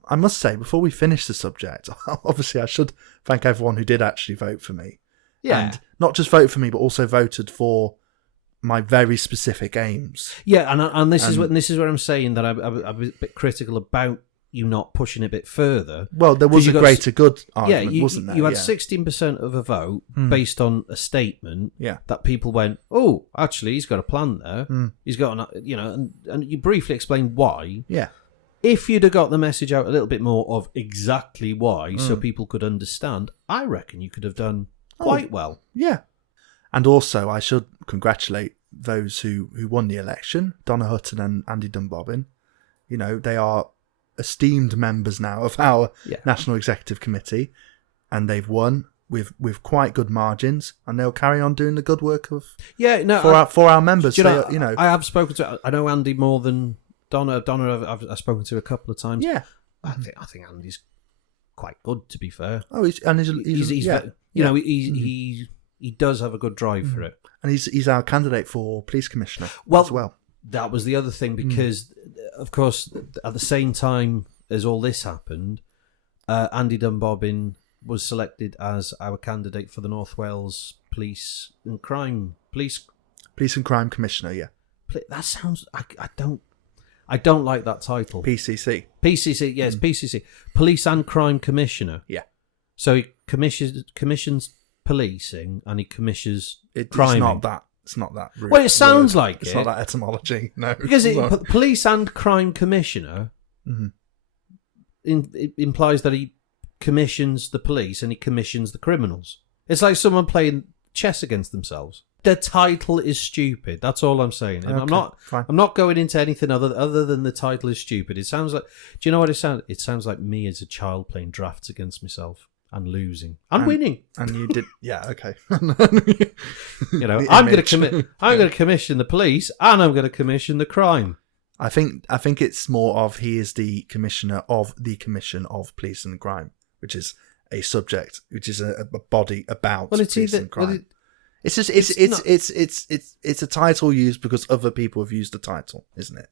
we finish the subject, obviously I should thank everyone who did actually vote for me. Yeah, and not just vote for me, but also voted for my very specific aims. Yeah, and this is where I'm saying that I'm a bit critical about you not pushing it a bit further. Well, there was a greater good argument, wasn't there? You had 16% of a vote based on a statement that people went, oh, actually, he's got a plan there. He's got and you briefly explained why. Yeah. If you'd have got the message out a little bit more of exactly why, so people could understand, I reckon you could have done quite well. Yeah. And also, I should congratulate those who won the election, Donna Hutton and Andy Dunbobbin. They are esteemed members now of our National Executive Committee, and they've won with quite good margins, and they'll carry on doing the good work for our members. I have spoken to. I know Andy more than Donna. I've spoken to a couple of times. Yeah, I think Andy's quite good, to be fair. Oh, he's he does have a good drive for it, and he's our candidate for police commissioner as well. That was the other thing, because, of course, at the same time as all this happened, Andy Dunbobbin was selected as our candidate for the North Wales Police and Crime Commissioner. Yeah, that sounds. I don't like that title. PCC. Yes, PCC. Police and Crime Commissioner. Yeah. So he commissions policing and he commissions crime. It's not that It's not that. Well, it sounds like it's it. not that etymology. No, because police and crime commissioner it implies that he commissions the police and he commissions the criminals. It's like someone playing chess against themselves. The title is stupid. That's all I'm saying. And Okay, I'm not going into anything other than the title is stupid. It sounds like. Do you know what it sounds? It sounds like me as a child playing drafts against myself and losing and winning. And you did, yeah, okay. You know, I'm going to commission the police and I'm going to commission the crime. I think it's more of he is the commissioner of the Commission of Police and Crime, which is a subject, which is a body about police and crime. It's a title used because other people have used the title, isn't it?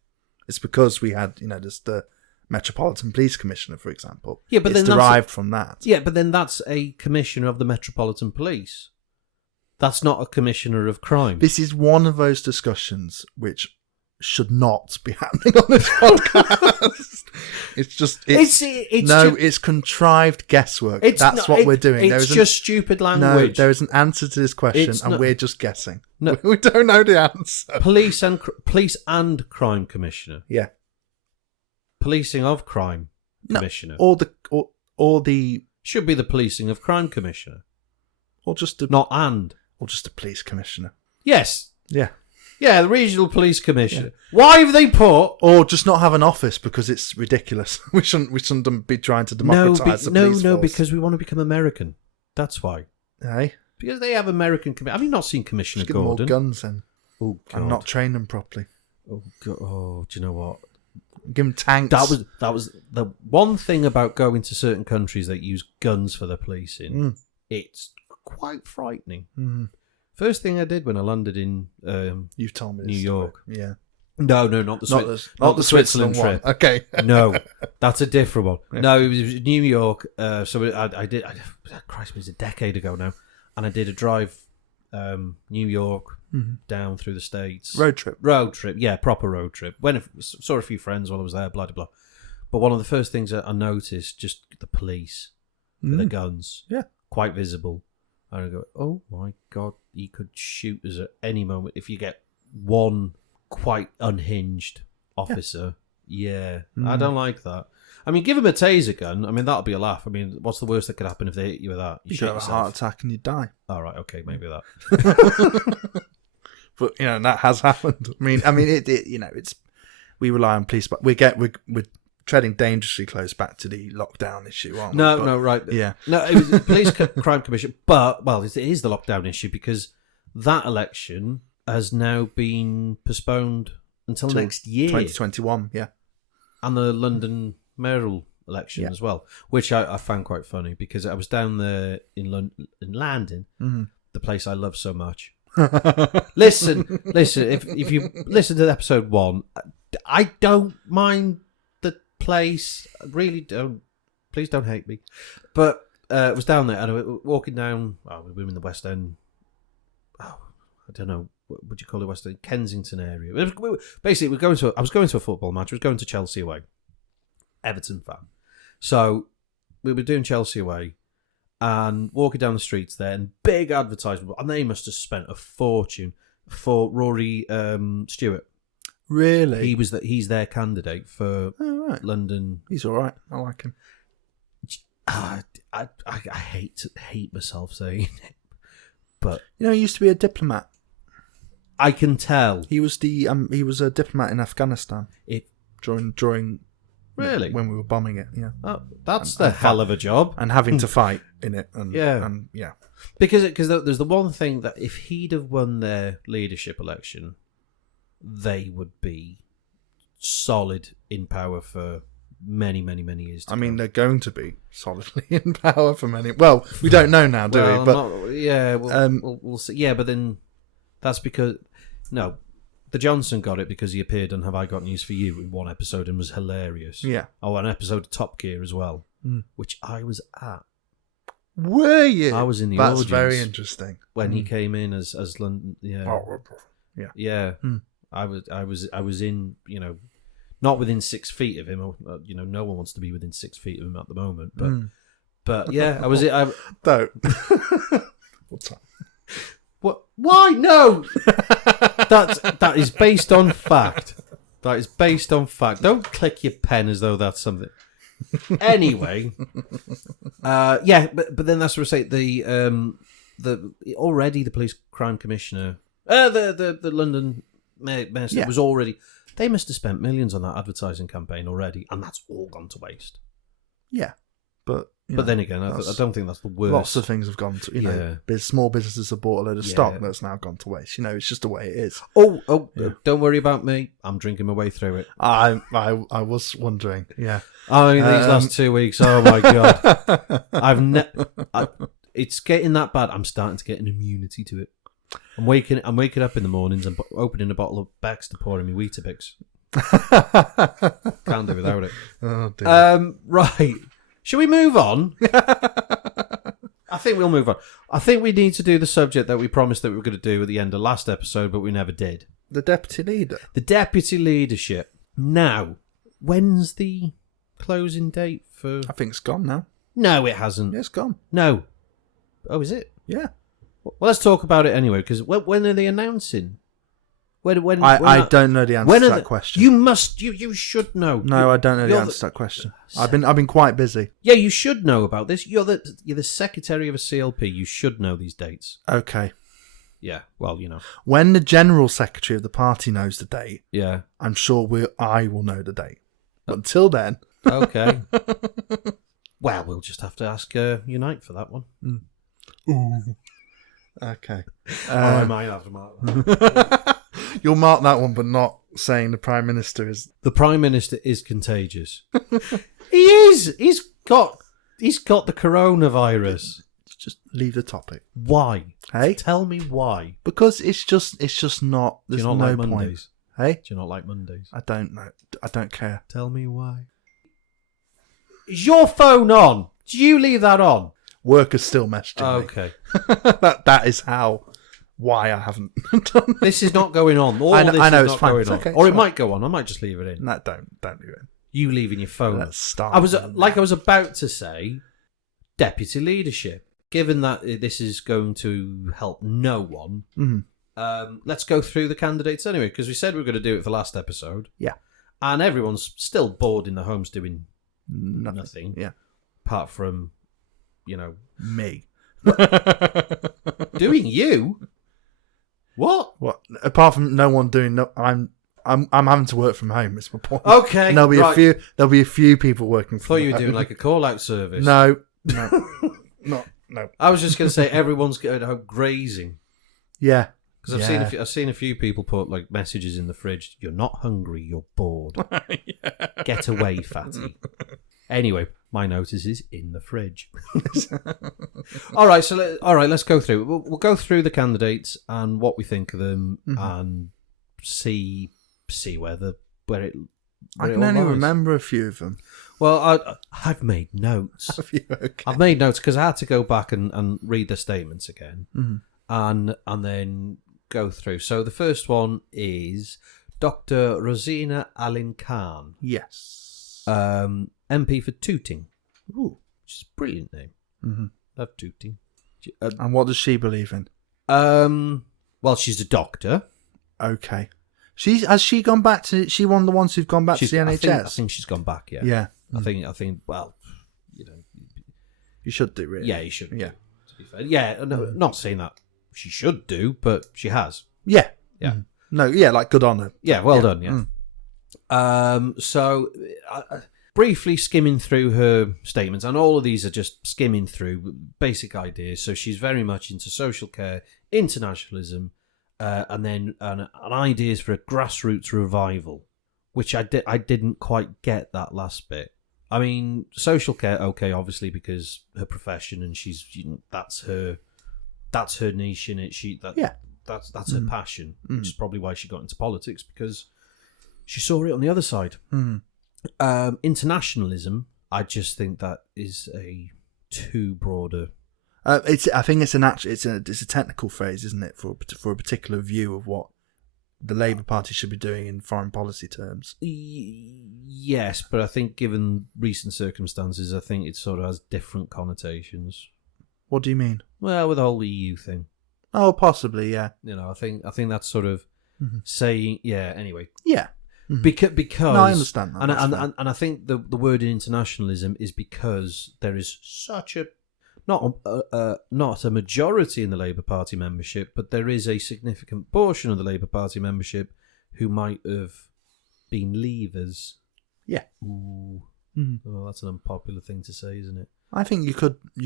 It's because we had, there's the Metropolitan Police Commissioner, for example. Yeah, but it's then derived from that. Yeah, but then that's a commissioner of the Metropolitan Police. That's not a commissioner of crime. This is one of those discussions which should not be happening on this podcast. It's contrived guesswork. That's what we're doing. It's just stupid language. No, there is an answer to this question, we're just guessing. No, we don't know the answer. Police and crime commissioner. Yeah, policing of crime commissioner. Or the should be the policing of crime commissioner, or just or just a police commissioner. Yes. Yeah. Yeah, the regional police commissioner. Yeah. Why have they put... Or just not have an office because it's ridiculous. We shouldn't be trying to democratise the police force. Because we want to become American. That's why. Hey? Because they have American... Have you not seen Commissioner Gordon? Give them more guns then. Oh, God. And not train them properly. Oh, God. Oh, do you know what? Give them tanks. That was the one thing about going to certain countries that use guns for their policing. It's quite frightening. Mm-hmm. First thing I did when I landed in you've told me New York. Yeah. No, not the Switzerland trip. One. Okay. No, that's a different one. Yeah. No, it was New York. So I did. Christ, it was a decade ago now, and I did a drive, New York down through the States. Road trip. Yeah, proper road trip. Saw a few friends while I was there. Blah blah blah. But one of the first things that I noticed, just the police with their guns. Yeah. Quite visible. And I go, oh my God, he could shoot us at any moment if you get one quite unhinged officer. Yeah. I don't like that. I mean, give him a taser gun. I mean, that'll be a laugh. I mean, what's the worst that could happen if they hit you with that? You get a heart attack and you die. All right, okay, maybe that. But that has happened. I mean, it's we rely on police, but we're treading dangerously close back to the lockdown issue, aren't we? No, right. Yeah. No, it was the Police Crime Commission, but, it is the lockdown issue because that election has now been postponed until next year. 2021, yeah. And the London mayoral election as well, which I found quite funny because I was down there in London, the place I love so much. Listen, if you listen to episode 1, I don't mind place. I really don't. Please don't hate me. But it was down there, and I was walking down. We were in the West End. I don't know. What would you call it? West End, Kensington area. Basically, I was going to a football match. I was going to Chelsea away. Everton fan. So we were doing Chelsea away, and walking down the streets there, and big advertisement, and they must have spent a fortune for Rory Stewart. Really? He's their candidate for London. He's all right. I like him. I hate myself saying it, but he used to be a diplomat. I can tell he was a diplomat in Afghanistan. During really when we were bombing it. Yeah. Oh, that's the hell of a job, and having to fight in it. And, yeah. Because there's the one thing that if he'd have won their leadership election, they would be solid in power for many, many, many years to come. They're going to be solidly in power for many... Well, we don't know now, do we? But we'll see. Yeah, but then that's because... No, the Johnson got it because he appeared on Have I Got News For You in one episode and was hilarious. Yeah. Oh, an episode of Top Gear as well, which I was at. Were you? I was in the audience. That's very interesting. When he came in as London... Yeah. Yeah. I was in, not within 6 feet of him. No one wants to be within 6 feet of him at the moment. But yeah, I was. Don't. What's that? What? Why? No! That is based on fact. That is based on fact. Don't click your pen as though that's something. Anyway, but then that's what I say. The police crime commissioner, the London mayor was already. They must have spent millions on that advertising campaign already, and that's all gone to waste. Yeah, but then again, I don't think that's the worst. Lots of things have gone to small businesses have bought a load of stock that's now gone to waste. It's just the way it is. Don't worry about me. I'm drinking my way through it. I was wondering. Yeah. I mean, these last 2 weeks. Oh my god, it's getting that bad. I'm starting to get an immunity to it. I'm waking up in the mornings and opening a bottle of Beck's to pour in my Weetabix. Can't do without it. Oh dear. Right. Should we move on? I think we'll move on. I think we need to do the subject that we promised that we were going to do at the end of last episode, but we never did. The deputy leader. The deputy leadership. Now, when's the closing date for... I think it's gone now. No, it hasn't. Yeah, it's gone. No. Oh, is it? Yeah. Well, let's talk about it anyway, because when are they announcing? I don't know the answer to that question. You should know. No, I don't know the answer to that question. I've been quite busy. Yeah, you should know about this. You're the secretary of a CLP. You should know these dates. Okay. Yeah, well, When the general secretary of the party knows the date, yeah, I'm sure I will know the date. But until then... Okay. Well, we'll just have to ask Unite for that one. Ooh. Okay. I might have to mark that. You'll mark that one, but not saying the Prime Minister is... The Prime Minister is contagious. He is. He's got the coronavirus. Just leave the topic. Why? Hey? Tell me why. Because it's just not... There's Do you not no like point. Mondays? Hey? Do you not like Mondays? I don't know. I don't care. Tell me why. Is your phone on? Do you leave that on? Work is still messaging me. Okay. That is why I haven't done it. This is not going on. I know is it's not fine. going It's on. okay, Or it's it might go on. I might just leave it in. No, don't leave it in. You leaving your phone. Let's start. I was about to say deputy leadership. Given that this is going to help no one, let's go through the candidates anyway, because we said we were going to do it for the last episode. Yeah. And everyone's still bored in the homes doing nothing. Yeah. Apart from, Me. doing you? What? Apart from no one doing no, I'm having to work from home. It's my point. Okay. And there'll be a few people working from I thought you were home. doing like a call out service. No. No. I was just going to say everyone's going home grazing. Yeah. Because I've seen a few people put like messages in the fridge. You're not hungry. You're bored. Get away, fatty. Anyway, my notice is in the fridge. All right, let's go through. We'll go through the candidates and what we think of them, and see where it. I can only remember a few of them. Well, I've made notes. Have you? Okay. I've made notes because I had to go back and read the statements again, and then go through. So the first one is Dr. Rosina Allen Khan. Yes. MP for Tooting. Ooh, which is a brilliant name. Mm-hmm. Love Tooting. And what does she believe in? Well, she's a doctor. Okay. Has she gone back to? She one of the ones who've gone back to the NHS. I think she's gone back. Yeah. Yeah. I think. Well, you should do really. Yeah, you should. Yeah. To be fair. Yeah. No, not saying that she should do, but she has. Yeah. Yeah. No. Yeah. Like good on her. Yeah. Well done. Yeah. So, briefly skimming through her statements, and all of these are just skimming through basic ideas. So she's very much into social care, internationalism. And then an ideas for a grassroots revival, which I didn't quite get that last bit. I mean, social care, okay, obviously because her profession and she's that's her niche in it. That's her passion, which is probably why she got into politics, because she saw it on the other side. Internationalism, I just think that is a too broader. I think it's a technical phrase, isn't it, for a particular view of what the Labour Party should be doing in foreign policy terms. Yes, but I think given recent circumstances, I think it sort of has different connotations. What do you mean? Well, with the whole EU thing. Oh, possibly, yeah. I think that's sort of saying, yeah. Anyway, yeah, because no, I understand that. And I think the word in internationalism is because there is such a not a majority in the Labour Party membership, but there is a significant portion of the Labour Party membership who might have been leavers. Yeah. Ooh. Oh, that's an unpopular thing to say, isn't it? I think you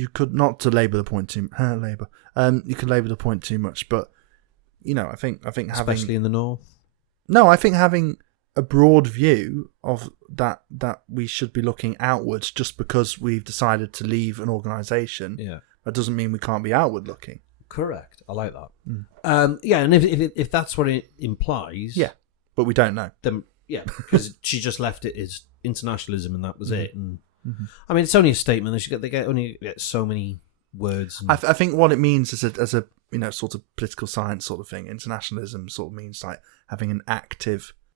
could not to labour the point too you could labour the point too much, but I think especially in the north. No, I think having a broad view of that we should be looking outwards just because we've decided to leave an organisation. Yeah, that doesn't mean we can't be outward looking. Correct. I like that. Yeah, and if that's what it implies, yeah, but we don't know. Then yeah, because she just left it as internationalism and that was it. And I mean, it's only a statement. They only get so many words. And I think what it means is as a sort of political science sort of thing. Internationalism sort of means like having an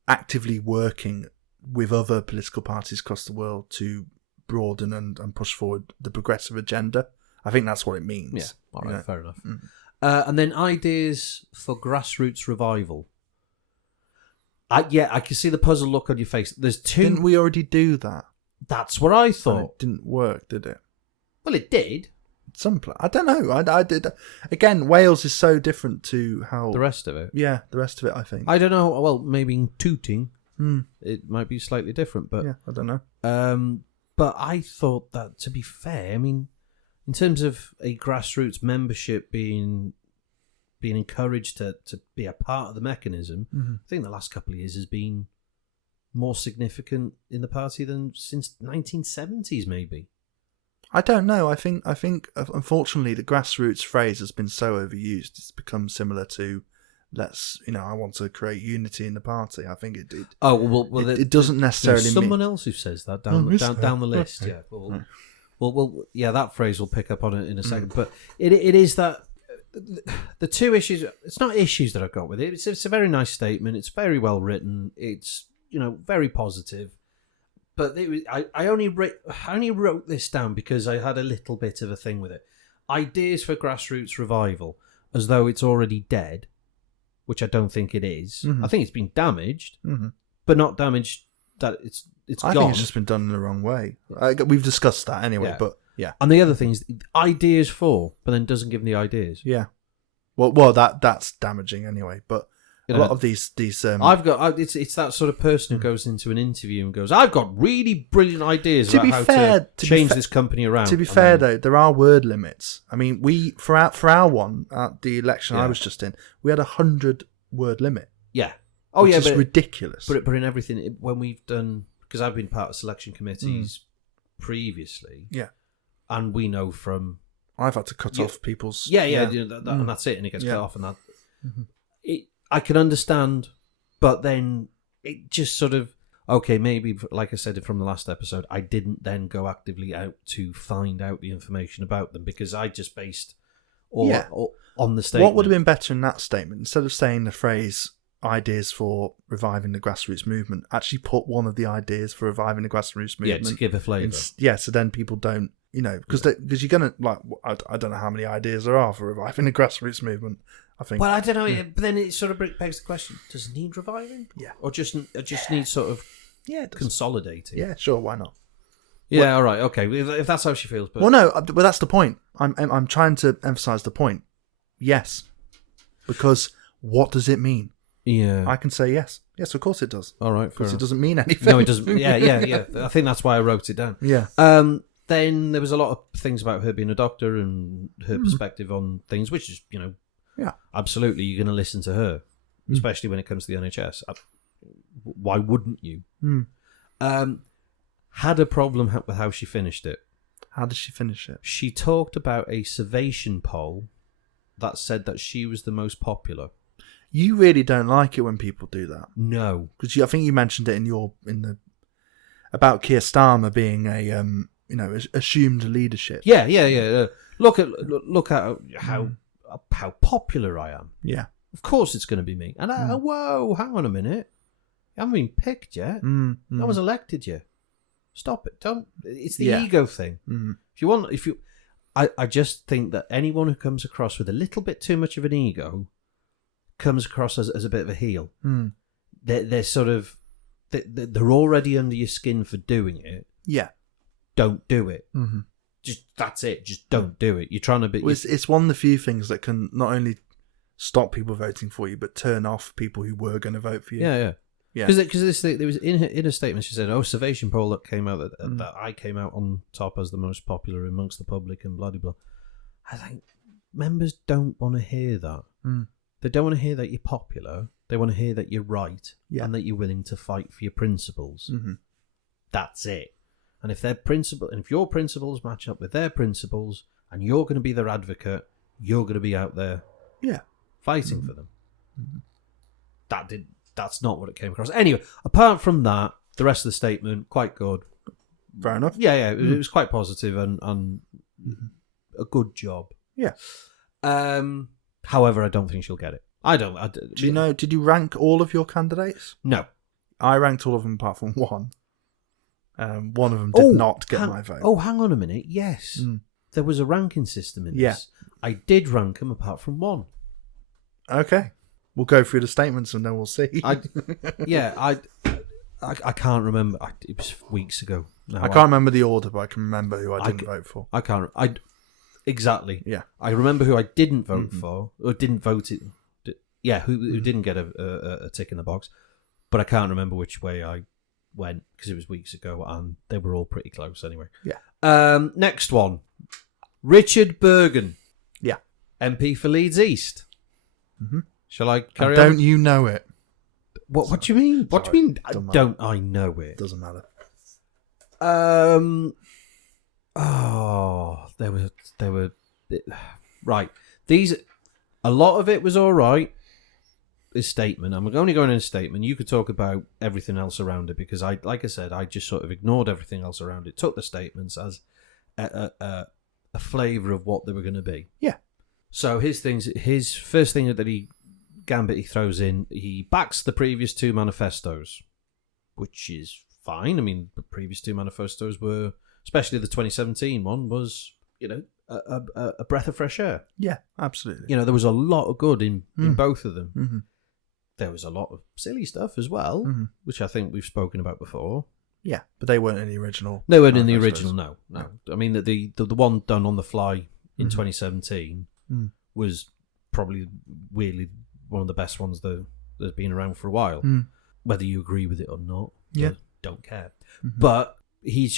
actively working with other political parties across the world to broaden and push forward the progressive agenda. I think that's what it means. Yeah, all right, fair enough. And then ideas for grassroots revival. I can see the puzzled look on your face. There's two. Didn't we already do that? That's what I thought. And it didn't work, did it? Well, it did. I don't know. I did. Again, Wales is so different to how the rest of it. Yeah, the rest of it. I think. I don't know. Well, maybe in Tooting, it might be slightly different, but yeah, I don't know. But I thought that, to be fair, I mean, in terms of a grassroots membership being encouraged to be a part of the mechanism, I think the last couple of years has been more significant in the party than since 1970s, maybe. I don't know. I think unfortunately the grassroots phrase has been so overused. It's become similar to I want to create unity in the party. I think it did. Oh well, it doesn't necessarily. There's someone else who says that down the list. Yeah. Well, yeah, that phrase we'll pick up on it in a second. But it is that the two issues. It's not issues that I've got with it. It's a very nice statement. It's very well written. It's very positive. But I only wrote this down because I had a little bit of a thing with it. Ideas for grassroots revival, as though it's already dead, which I don't think it is. I think it's been damaged, but not damaged that it's gone. I think it's just been done in the wrong way. We've discussed that anyway, but yeah. And the other thing is ideas for, but then doesn't give them the ideas. Yeah. Well, that's damaging anyway, but. A lot of these I've got it's that sort of person who goes into an interview and goes, I've got really brilliant ideas about how to change this company around. To be fair though, there are word limits. I mean, we for our one at the election I was just in, we had 100-word limit. Yeah. Which is ridiculous. But in everything when we've done, because I've been part of selection committees previously. Yeah. And we know from I've had to cut off people's and that's it, and it gets cut off, and that I can understand, but then it just sort of, okay, maybe, like I said from the last episode, I didn't then go actively out to find out the information about them because I just based all on the statement. What would have been better in that statement, instead of saying the phrase ideas for reviving the grassroots movement, actually put one of the ideas for reviving the grassroots movement. Yeah, to give a flavour. So then people don't, because you're going to, I don't know how many ideas there are for reviving the grassroots movement. I think. Well, I don't know. But then it sort of begs the question: does it need reviving? Yeah, or just need sort of consolidating? Yeah, sure. Why not? Yeah, all right, okay. If that's how she feels, but but that's the point. I'm trying to emphasise the point. Yes, because what does it mean? Yeah, I can say yes. Yes, of course it does. All right, because it doesn't mean anything. No, it doesn't. Yeah. I think that's why I wrote it down. Yeah. Then there was a lot of things about her being a doctor and her perspective on things, which is absolutely, you're going to listen to her, especially when it comes to the NHS. Why wouldn't you? Had a problem with how she finished it. How did she finish it? She talked about a Survation poll that said that she was the most popular. You really don't like it when people do that. No, because I think you mentioned it about Keir Starmer being a assumed leadership. Yeah. Look at how popular I am. Yeah, of course it's going to be me. And whoa, hang on a minute, I haven't been picked yet. I was elected yet. Stop it! Don't. It's the ego thing. I just think that anyone who comes across with a little bit too much of an ego comes across as a bit of a heel. They're sort of they're already under your skin for doing it. Yeah. Don't do it. Just that's it. Just don't do it. You're trying to be. Well, it's one of the few things that can not only stop people voting for you, but turn off people who were going to vote for you. Yeah. Because this thing, there was in a statement she said, Survation poll that came out that I came out on top as the most popular amongst the public and blah blah blah. I think members don't want to hear that. They don't want to hear that you're popular. They want to hear that you're right and that you're willing to fight for your principles. That's it. And if your principles match up with their principles, and you're going to be their advocate, you're going to be out there, fighting for them. That's not what it came across. Anyway, apart from that, the rest of the statement quite good. Fair enough. Yeah, it was quite positive and a good job. Yeah. However, I don't think she'll get it. I don't. Do you know? Did you rank all of your candidates? No, I ranked all of them apart from one. One of them did not get my vote. Oh, hang on a minute. Yes, there was a ranking system in this. I did rank them apart from one. Okay, we'll go through the statements and then we'll see. I can't remember. It was weeks ago. No, I can't remember the order, but I can remember who I didn't vote for. I can't. Exactly. Yeah. I remember who I didn't vote for, or didn't vote it. Yeah, who didn't get a tick in the box, but I can't remember which way I went because it was weeks ago, and they were all pretty close anyway. Yeah. Next one, Richard Bergen. Yeah. MP for Leeds East. Shall I carry on? on? Don't you know it? What do you mean? What do you mean? Don't I know it? Doesn't matter. There were right. A lot of it was all right. This statement, I'm only going in a statement. You could talk about everything else around it because like I said, I just sort of ignored everything else around it. Took the statements as a flavour of what they were going to be. Yeah. So his first thing that he throws in, he backs the previous two manifestos, which is fine. I mean, the previous two manifestos were, especially the 2017 one, was a breath of fresh air. Yeah, absolutely. There was a lot of good in both of them. There was a lot of silly stuff as well, which I think we've spoken about before. Yeah, but they weren't in the original. They weren't in the original, no. I mean, the one done on the fly in 2017 was probably weirdly one of the best ones that's been around for a while. Whether you agree with it or not, don't care. But he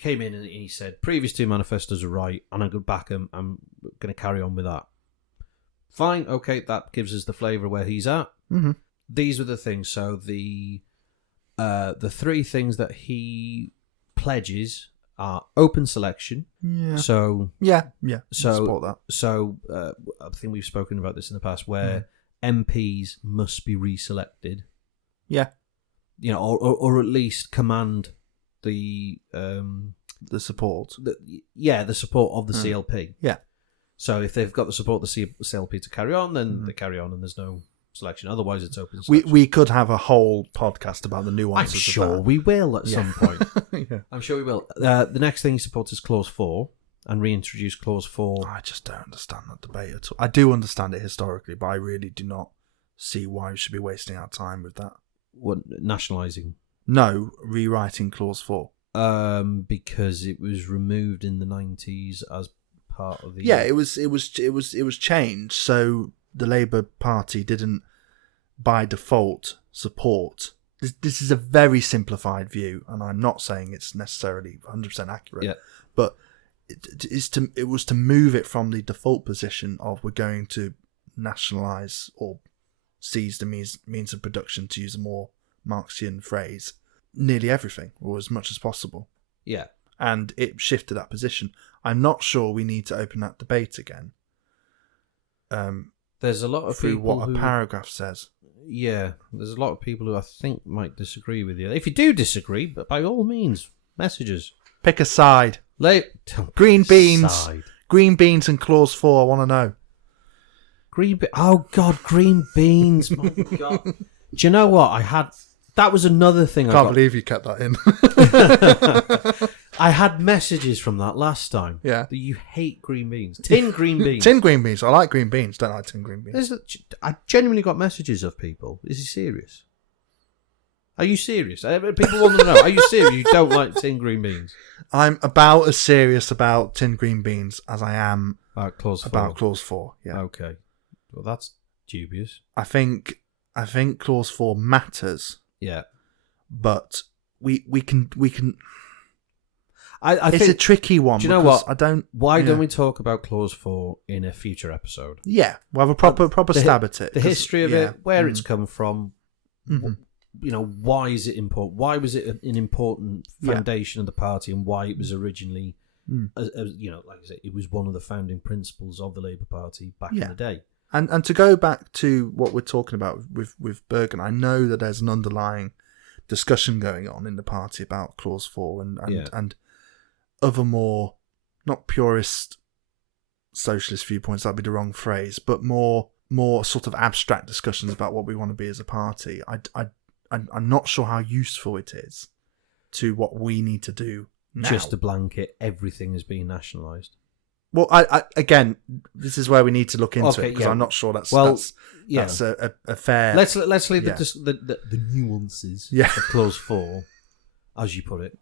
came in and he said, previous two manifestos are right, and I'm going to back him. I'm going to carry on with that. Fine, okay, that gives us the flavour of where he's at. These were the things. So the three things that he pledges are open selection. Yeah. So So support that. So I think we've spoken about this in the past, where MPs must be reselected. Yeah. Or at least command the support. The support of the CLP. Yeah. So if they've got the support of the CLP to carry on, then they carry on, and there's no selection. Otherwise, it's open selection. We could have a whole podcast about the nuances. I'm sure we will at some point. Yeah. I'm sure we will. The next thing he supports is Clause 4, and reintroduce Clause 4. I just don't understand that debate at all. I do understand it historically, but I really do not see why we should be wasting our time with that. What, nationalising? No, rewriting Clause 4. Because it was removed in the 90s as part of the... Yeah, it was changed, so the Labour Party didn't, by default, support. This is a very simplified view, and I'm not saying it's necessarily 100% accurate, but it was to move it from the default position of we're going to nationalise or seize the means of production, to use a more Marxian phrase, nearly everything, or as much as possible. Yeah. And it shifted that position. I'm not sure we need to open that debate again. There's a lot of through people what a paragraph says. Yeah, there's a lot of people who I think might disagree with you. If you do disagree, but by all means, messages. Pick a side. Green beans. Green beans and Clause 4, I want to know. Oh, God, green beans. My God. Do you know what? That was another thing I can't believe you kept that in. I had messages from that last time. Yeah. That you hate green beans. Tin green beans. Tin green beans. I like green beans. Don't like tin green beans. I genuinely got messages of people. Is he serious? Are you serious? People want to know. Are you serious? You don't like tin green beans? I'm about as serious about tin green beans as I am about Clause 4. About Clause 4. Yeah. Okay. Well, that's dubious. I think Clause 4 matters. Yeah. But we can. I it's think, a tricky one. Do you know what? Why don't don't we talk about Clause 4 in a future episode? Yeah, we'll have a proper stab at it. The history of it, where it's come from. Mm-hmm. Why is it important? Why was it an important foundation of the party, and why it was originally, like I said, it was one of the founding principles of the Labour Party back in the day. And to go back to what we're talking about with Bergen, I know that there's an underlying discussion going on in the party about Clause 4 and other more, not purist socialist viewpoints, that'd be the wrong phrase, but more sort of abstract discussions about what we want to be as a party. I'm not sure how useful it is to what we need to do now. Just a blanket, everything is being nationalised. Well, I again, this is where we need to look into it, because I'm not sure that's a fair. Let's leave the nuances of Clause 4, as you put it,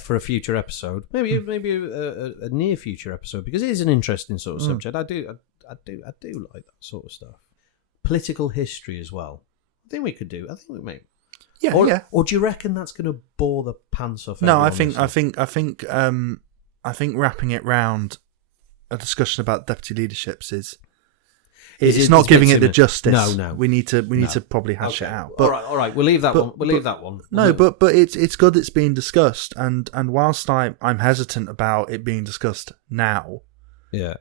for a future episode. Maybe a near future episode, because it is an interesting sort of subject. I do like that sort of stuff. Political history as well. I think we could do. I think we may. Yeah, Or do you reckon that's going to bore the pants off? No, I think wrapping it round a discussion about deputy leaderships it's not giving it the justice. No. We need to probably hash it out. But, all right. We'll leave that one. We'll leave that one. No, but it's good it's being discussed, and whilst I'm hesitant about it being discussed now. Yeah.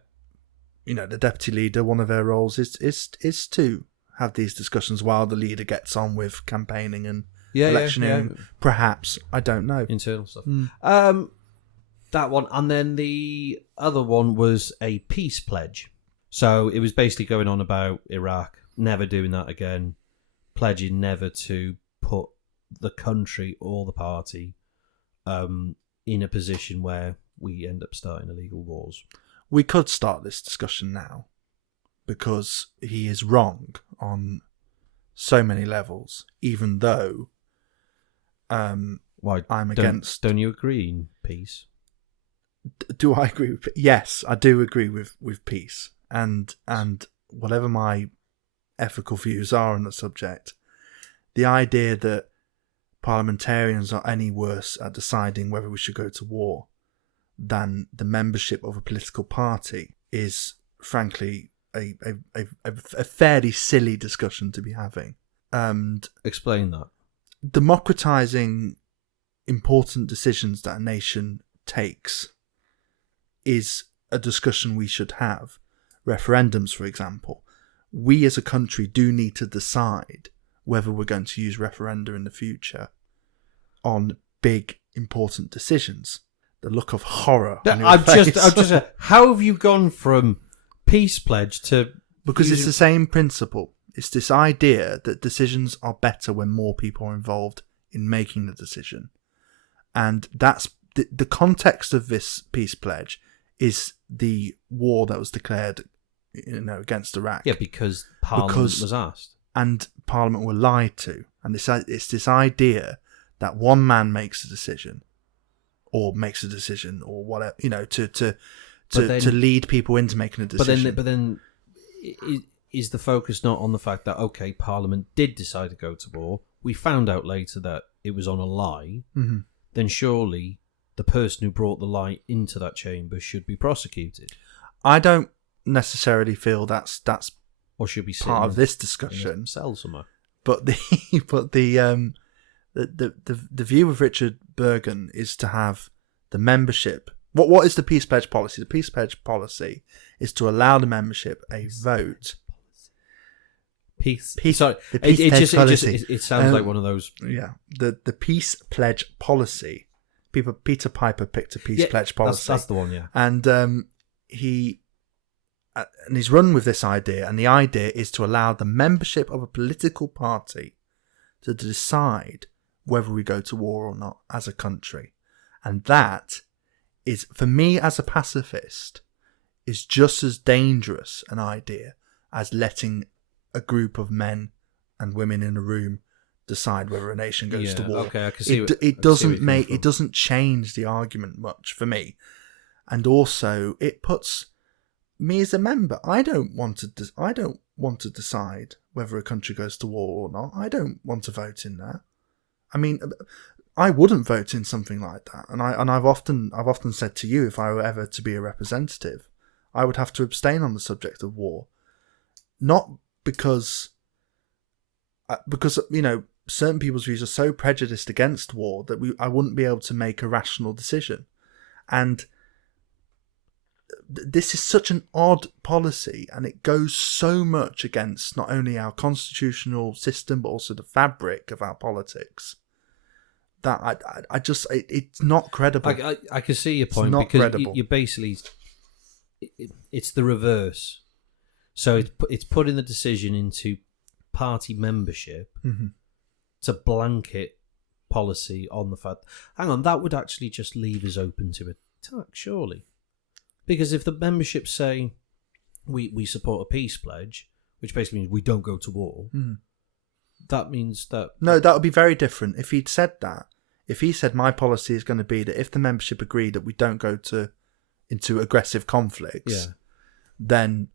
The deputy leader, one of their roles is to have these discussions while the leader gets on with campaigning and electioneering. Perhaps, I don't know. Internal stuff. That one, and then the other one was a peace pledge. So it was basically going on about Iraq, never doing that again, pledging never to put the country or the party in a position where we end up starting illegal wars. We could start this discussion now, because he is wrong on so many levels, even though I'm against... Don't you agree in peace? Do I agree with... Yes, I do agree with peace. And whatever my ethical views are on the subject, the idea that parliamentarians are any worse at deciding whether we should go to war than the membership of a political party is, frankly, a fairly silly discussion to be having. And explain that. Democratising important decisions that a nation takes is a discussion we should have. Referendums, for example. We as a country do need to decide whether we're going to use referenda in the future on big, important decisions. The look of horror on your face. How have you gone from peace pledge to... Because it's the same principle. It's this idea that decisions are better when more people are involved in making the decision. And that's the context of this peace pledge is the war that was declared, against Iraq. Yeah, because Parliament was asked. And Parliament were lied to. And it's this idea that one man makes a decision, or whatever, to lead people into making a decision. But then is the focus not on the fact that, okay, Parliament did decide to go to war, we found out later that it was on a lie, then surely the person who brought the lie into that chamber should be prosecuted. I don't necessarily feel that's or should be part of this discussion. Cell somewhere. But the view of Richard Bergen is to have the membership. What is the peace pledge policy? The peace pledge policy is to allow the membership a vote. Peace. Sorry, the peace pledge policy. It sounds like one of those. Yeah, the peace pledge policy. Peter Piper picked a peace pledge policy. That's the one. Yeah, and he's run with this idea, and the idea is to allow the membership of a political party to decide whether we go to war or not as a country. And that is, for me as a pacifist, is just as dangerous an idea as letting a group of men and women in a room decide whether a nation goes to war. Okay, I can see it doesn't change the argument much for me. And also, it puts me as a member. I don't want to decide whether a country goes to war or not. I don't want to vote in that. I mean, I wouldn't vote in something like that. And I've often said to you, if I were ever to be a representative, I would have to abstain on the subject of war. Not because certain people's views are so prejudiced against war that I wouldn't be able to make a rational decision. And this is such an odd policy, and it goes so much against not only our constitutional system but also the fabric of our politics that it's not credible. I can see your point, because credible. You basically, it's the reverse. So it's putting the decision into party membership to blanket policy on the fact. Hang on, that would actually just leave us open to attack, surely. Because if the membership say we support a peace pledge, which basically means we don't go to war, that means that... No, that would be very different. If he'd said that, if he said my policy is going to be that if the membership agree that we don't go into aggressive conflicts, then...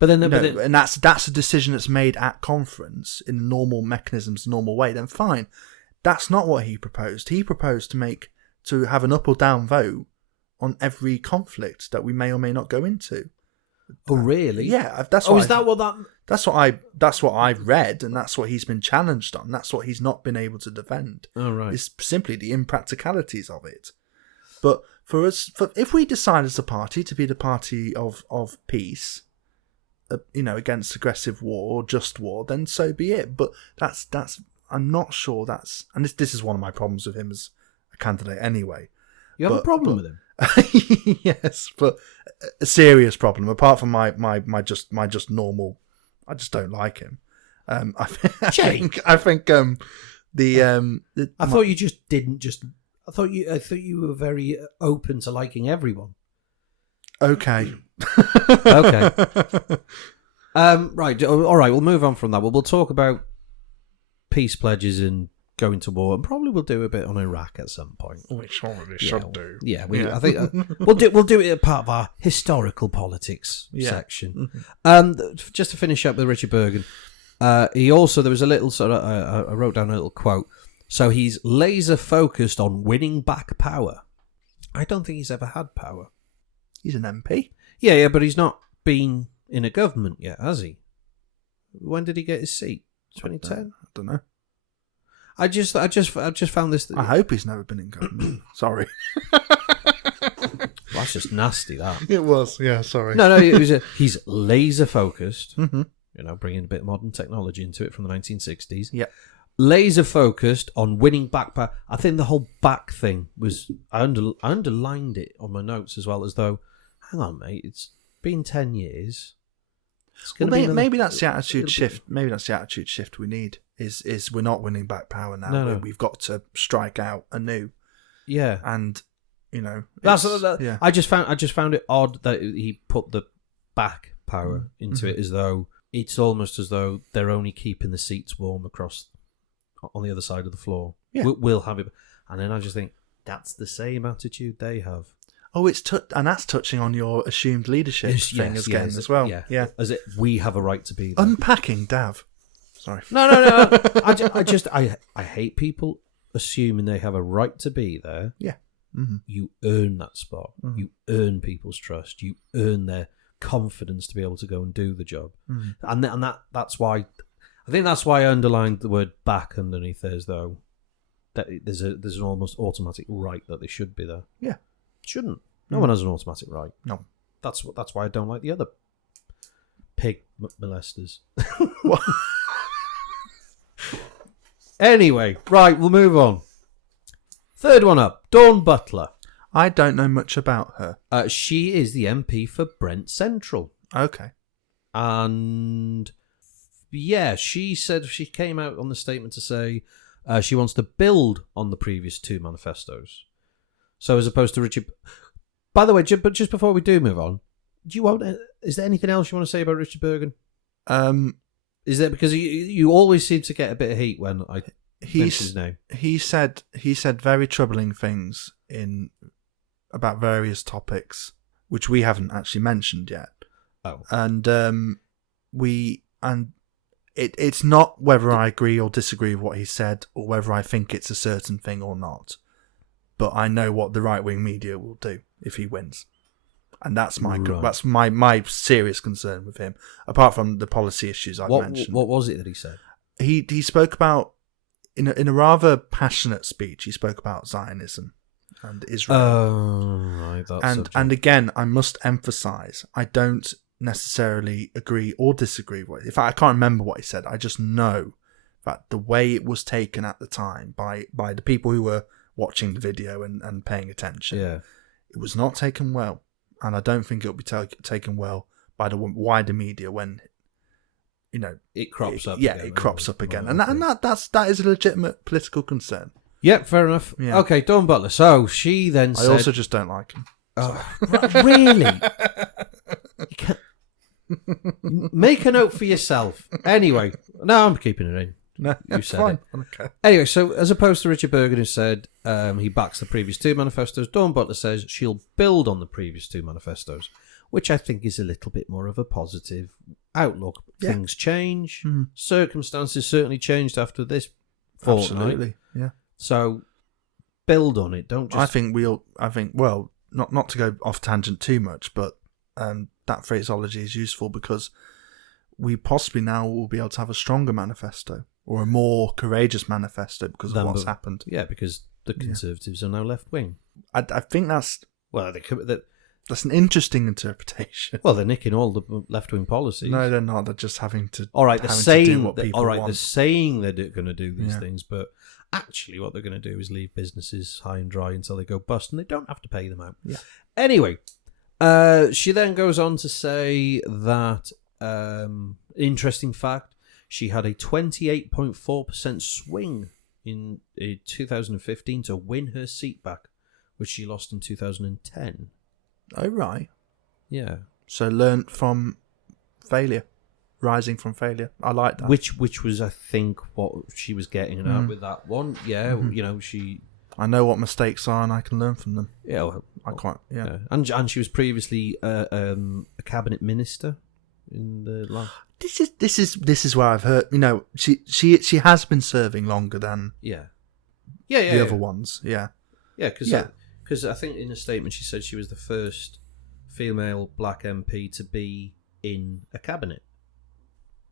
and that's a decision that's made at conference in normal mechanisms, normal way, then fine. That's not what he proposed. He proposed to have an up or down vote on every conflict that we may or may not go into. Oh, really? Yeah, that's what I've read, and that's what he's been challenged on. That's what he's not been able to defend. Oh, right. It's simply the impracticalities of it. But for us, if we decide as a party to be the party of peace, against aggressive war or just war, then so be it. But that's I'm not sure that's, and this is one of my problems with him as a candidate anyway. You have a problem with him? Yes, but a serious problem. Apart from my just normal, I just don't like him. I think I thought you just didn't just. I thought you were very open to liking everyone. Okay. Okay. Right. All right. We'll move on from that. We'll talk about peace pledges and going to war, and probably we'll do a bit on Iraq at some point. We probably should do. Yeah. I think we'll do it as part of our historical politics section. Just to finish up with Richard Bergen, he also, there was a little sort of I wrote down a little quote. So he's laser focused on winning back power. I don't think he's ever had power. He's an MP. Yeah, but he's not been in a government yet, has he? When did he get his seat? 2010? I don't know. I just found this. I hope he's never been in government. Sorry. That's just nasty. That it was. Yeah. Sorry. No. It was. He's laser focused. Bringing a bit of modern technology into it from the 1960s. Yeah. Laser focused on winning back power. I think the whole back thing was. I underlined it on my notes as well, as though, hang on, mate, it's been 10 years. Maybe that's the attitude shift. Maybe that's the attitude shift we need. Is we're not winning back power now. No. We've got to strike out anew. Yeah, and I just found it odd that he put the back power into it, as though it's almost as though they're only keeping the seats warm across on the other side of the floor. Yeah. We'll have it, and then I just think that's the same attitude they have. Oh, and that's touching on your assumed leadership thing as well. Yeah. As it, we have a right to be there. Unpacking, Dav. Sorry. No. I hate people assuming they have a right to be there. Yeah. You earn that spot. You earn people's trust. You earn their confidence to be able to go and do the job. And that's why I think that's why I underlined the word back underneath there, as though that there's an almost automatic right that they should be there. Yeah. Shouldn't. No one has an automatic right. No. That's why I don't like the other pig molesters. Anyway, right, we'll move on. Third one up, Dawn Butler. I don't know much about her. She is the MP for Brent Central. Okay. And yeah, she said, she came out on the statement to say she wants to build on the previous two manifestos. So as opposed to Richard. By the way, but just before we do move on, is there anything else you want to say about Richard Bergen? Is there, because you always seem to get a bit of heat when I mention his name. He said very troubling things about various topics, which we haven't actually mentioned yet. Oh, and it's not whether I agree or disagree with what he said, or whether I think it's a certain thing or not. But I know what the right-wing media will do if he wins, and that's my serious concern with him. Apart from the policy issues I've mentioned. What was it that he said? He spoke about in a rather passionate speech. He spoke about Zionism and Israel. Oh, right. And again, I must emphasise, I don't necessarily agree or disagree with it. In fact, I can't remember what he said. I just know that the way it was taken at the time by the people who were watching the video and paying attention, it was not taken well, and I don't think it'll be taken well by the wider media when it crops up. Yeah, it crops up again, and that is a legitimate political concern. Yep, fair enough. Yeah. Okay, Dawn Butler. So she then said, I also just don't like him. Oh, really? You can't make a note for yourself. Anyway, no, I'm keeping it in. No, you said fine. It. Okay. Anyway, so as opposed to Richard Bergen, who said he backs the previous two manifestos, Dawn Butler says she'll build on the previous two manifestos, which I think is a little bit more of a positive outlook. Yeah. Things change. Mm. Circumstances certainly changed after this fortnight. Absolutely, yeah. So build on it. Don't just... I think not to go off tangent too much, but that phraseology is useful because we possibly now will be able to have a stronger manifesto or a more courageous manifesto because of what's happened. Yeah, because the Conservatives are now left wing. I think that's an interesting interpretation. Well, they're nicking all the left wing policies. No, they're not. They're just having to. All right, they're saying they're going to do these things, but actually, what they're going to do is leave businesses high and dry until they go bust, and they don't have to pay them out. Yeah. Anyway, she then goes on to say that interesting fact. She had a 28.4% swing in 2015 to win her seat back, which she lost in 2010. Oh, right. Yeah. So learnt from failure, rising from failure. I like that. Which was, I think, what she was getting at with that one. Yeah, mm-hmm. I know what mistakes are and I can learn from them. Yeah, yeah. And she was previously a cabinet minister in the last... This is where I've heard. She has been serving longer than the other ones. Yeah, because I think in a statement she said she was the first female black MP to be in a cabinet.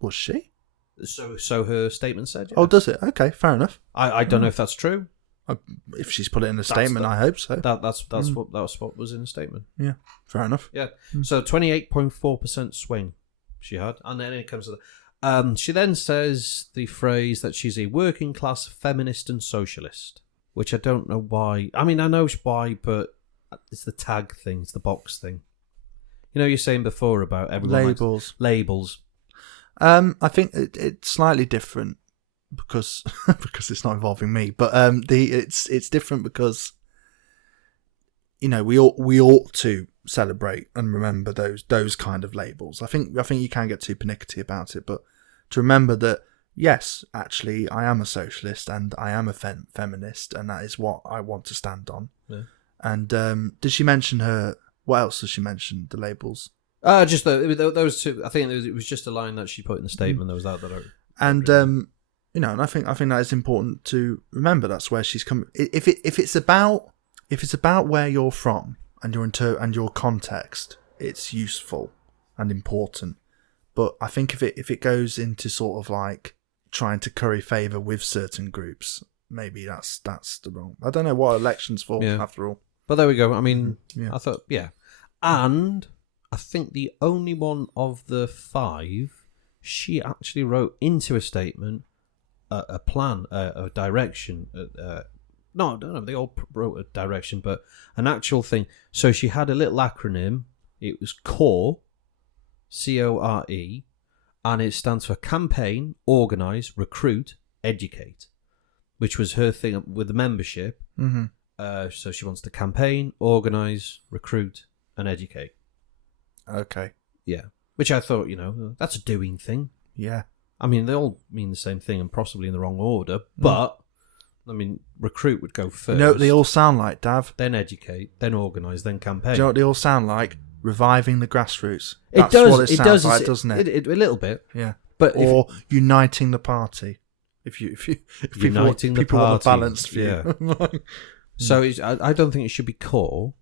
Was she? So her statement said. Yeah. Oh, does it? Okay, fair enough. I don't know if that's true. If she's put it in a statement, I hope so. That's what was in the statement. Yeah, fair enough. Yeah, so 28.4% swing. She had, and then it comes to she then says the phrase that she's a working class feminist and socialist, which I don't know why. I mean, I know why, but it's the tag thing, it's the box thing. You're saying before about everyone labels. I think it's slightly different because it's not involving me, but it's different because we ought to celebrate and remember those kind of labels. I think you can get too pernickety about it, but to remember that yes, actually, I am a socialist and I am a feminist, and that is what I want to stand on. Yeah. And did she mention her? What else did she mention? The labels? Just those two. I think it was just a line that she put in the statement. There was that. And and I think that is important to remember. That's where she's coming. If it's about where you're from and your context, it's useful and important. But I think if it goes into sort of like trying to curry favour with certain groups, maybe that's the wrong. I don't know what election's for after all. But there we go. I mean, I thought, and I think the only one of the 5 she actually wrote into a statement a plan, a direction. No, they all wrote a direction, but an actual thing. So she had a little acronym. It was CORE, CORE, and it stands for Campaign, Organise, Recruit, Educate, which was her thing with the membership. Mm-hmm. So she wants to campaign, organise, recruit, and educate. Okay. Yeah. Which I thought, that's a doing thing. Yeah. I mean, they all mean the same thing and possibly in the wrong order, but, I mean, recruit would go first. You know what they all sound like, Dav? Then educate, then organise, then campaign. Do you know what they all sound like? Reviving the grassroots. It That's does. what it sounds like, doesn't it? A little bit. Yeah. But or uniting the party. If uniting people the party, want a balanced view. Yeah. So I don't think it should be core.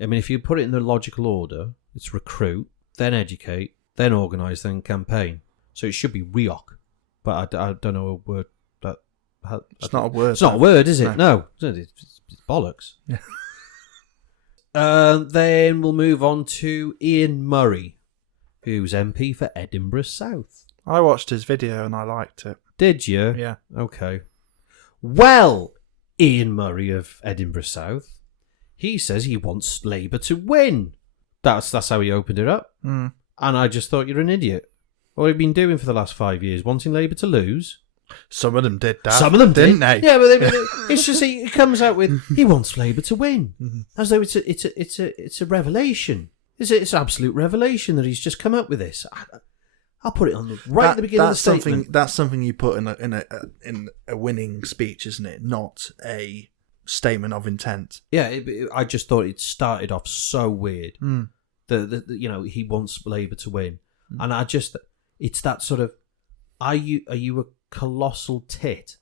I mean, if you put it in the logical order, it's recruit, then educate, then organise, then campaign. So it should be REOC. But I don't know a word that... It's not a word. It's not a word, is it? No. It's bollocks. Yeah. Then we'll move on to Ian Murray, who's MP for Edinburgh South. I watched his video and I liked it. Did you? Yeah. Okay. Well, Ian Murray of Edinburgh South, he says he wants Labour to win. That's how he opened it up. Mm. And I just thought, you're an idiot. What have you been doing for the last 5 years? Wanting Labour to lose? Some of them did that. Some of them didn't they? Yeah, but it's just he comes out with he wants Labour to win, as though it's a revelation. It's an absolute revelation that he's just come up with this. I'll put it on at the beginning of the statement. That's something you put in a winning speech, isn't it? Not a statement of intent. Yeah, I just thought it started off so weird. He wants Labour to win, and it's that sort of are you a colossal tit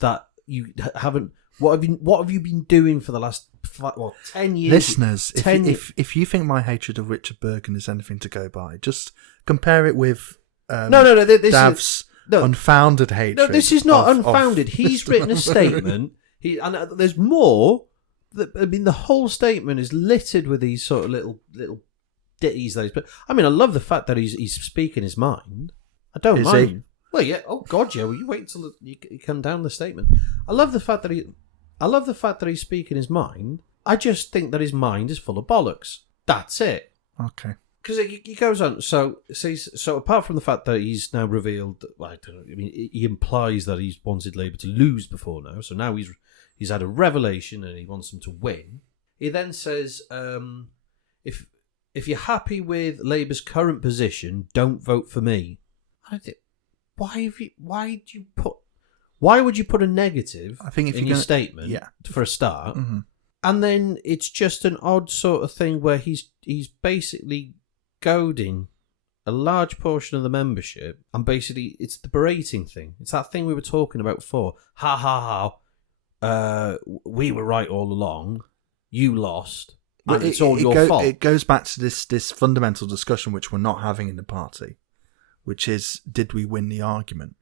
that you haven't? What have you been doing for the last 10 years? Listeners, if you think my hatred of Richard Bergen is anything to go by, just compare it with Dav's unfounded hatred. No, this is not unfounded. He's written a statement. There's more. The whole statement is littered with these sort of little ditties. But I mean, I love the fact that he's speaking his mind. I don't mind. He? Well, yeah. Oh God, yeah. Well, you wait till you come down the statement. I love the fact that he's speaking his mind. I just think that his mind is full of bollocks. That's it. Okay. Because he goes on. So apart from the fact that he's now revealed, well, I don't know. I mean, he implies that he's wanted Labour to lose before now. So now he's had a revelation and he wants them to win. He then says, if you're happy with Labour's current position, don't vote for me. Why would you put a negative in your statement for a start? Mm-hmm. And then it's just an odd sort of thing where he's basically goading a large portion of the membership, and basically it's the berating thing. It's that thing we were talking about before. Ha ha ha. We were right all along. You lost. And it's all your fault. It goes back to this fundamental discussion which we're not having in the party, which is, did we win the argument?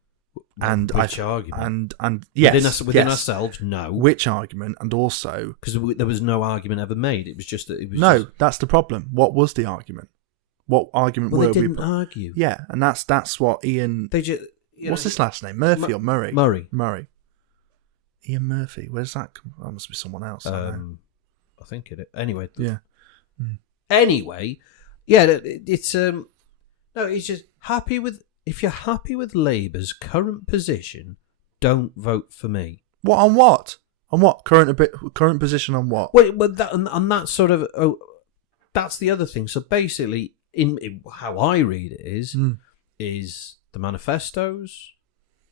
And which argument? And yes, within ourselves, no. Which argument? And also, because there was no argument ever made. It was just that's the problem. What was the argument? What argument were we? They didn't argue. Yeah, and that's what Ian. They just. What's his last name? Murphy or Murray? Murray. Ian Murphy. Where's that? That must be someone else. I think it. Anyway. Yeah. Anyway, yeah. It's no. He's just happy with. If you're happy with Labour's current position, don't vote for me. What on what? On what current position on what? Well, that sort of that's the other thing. So basically, in how I read it is the manifestos,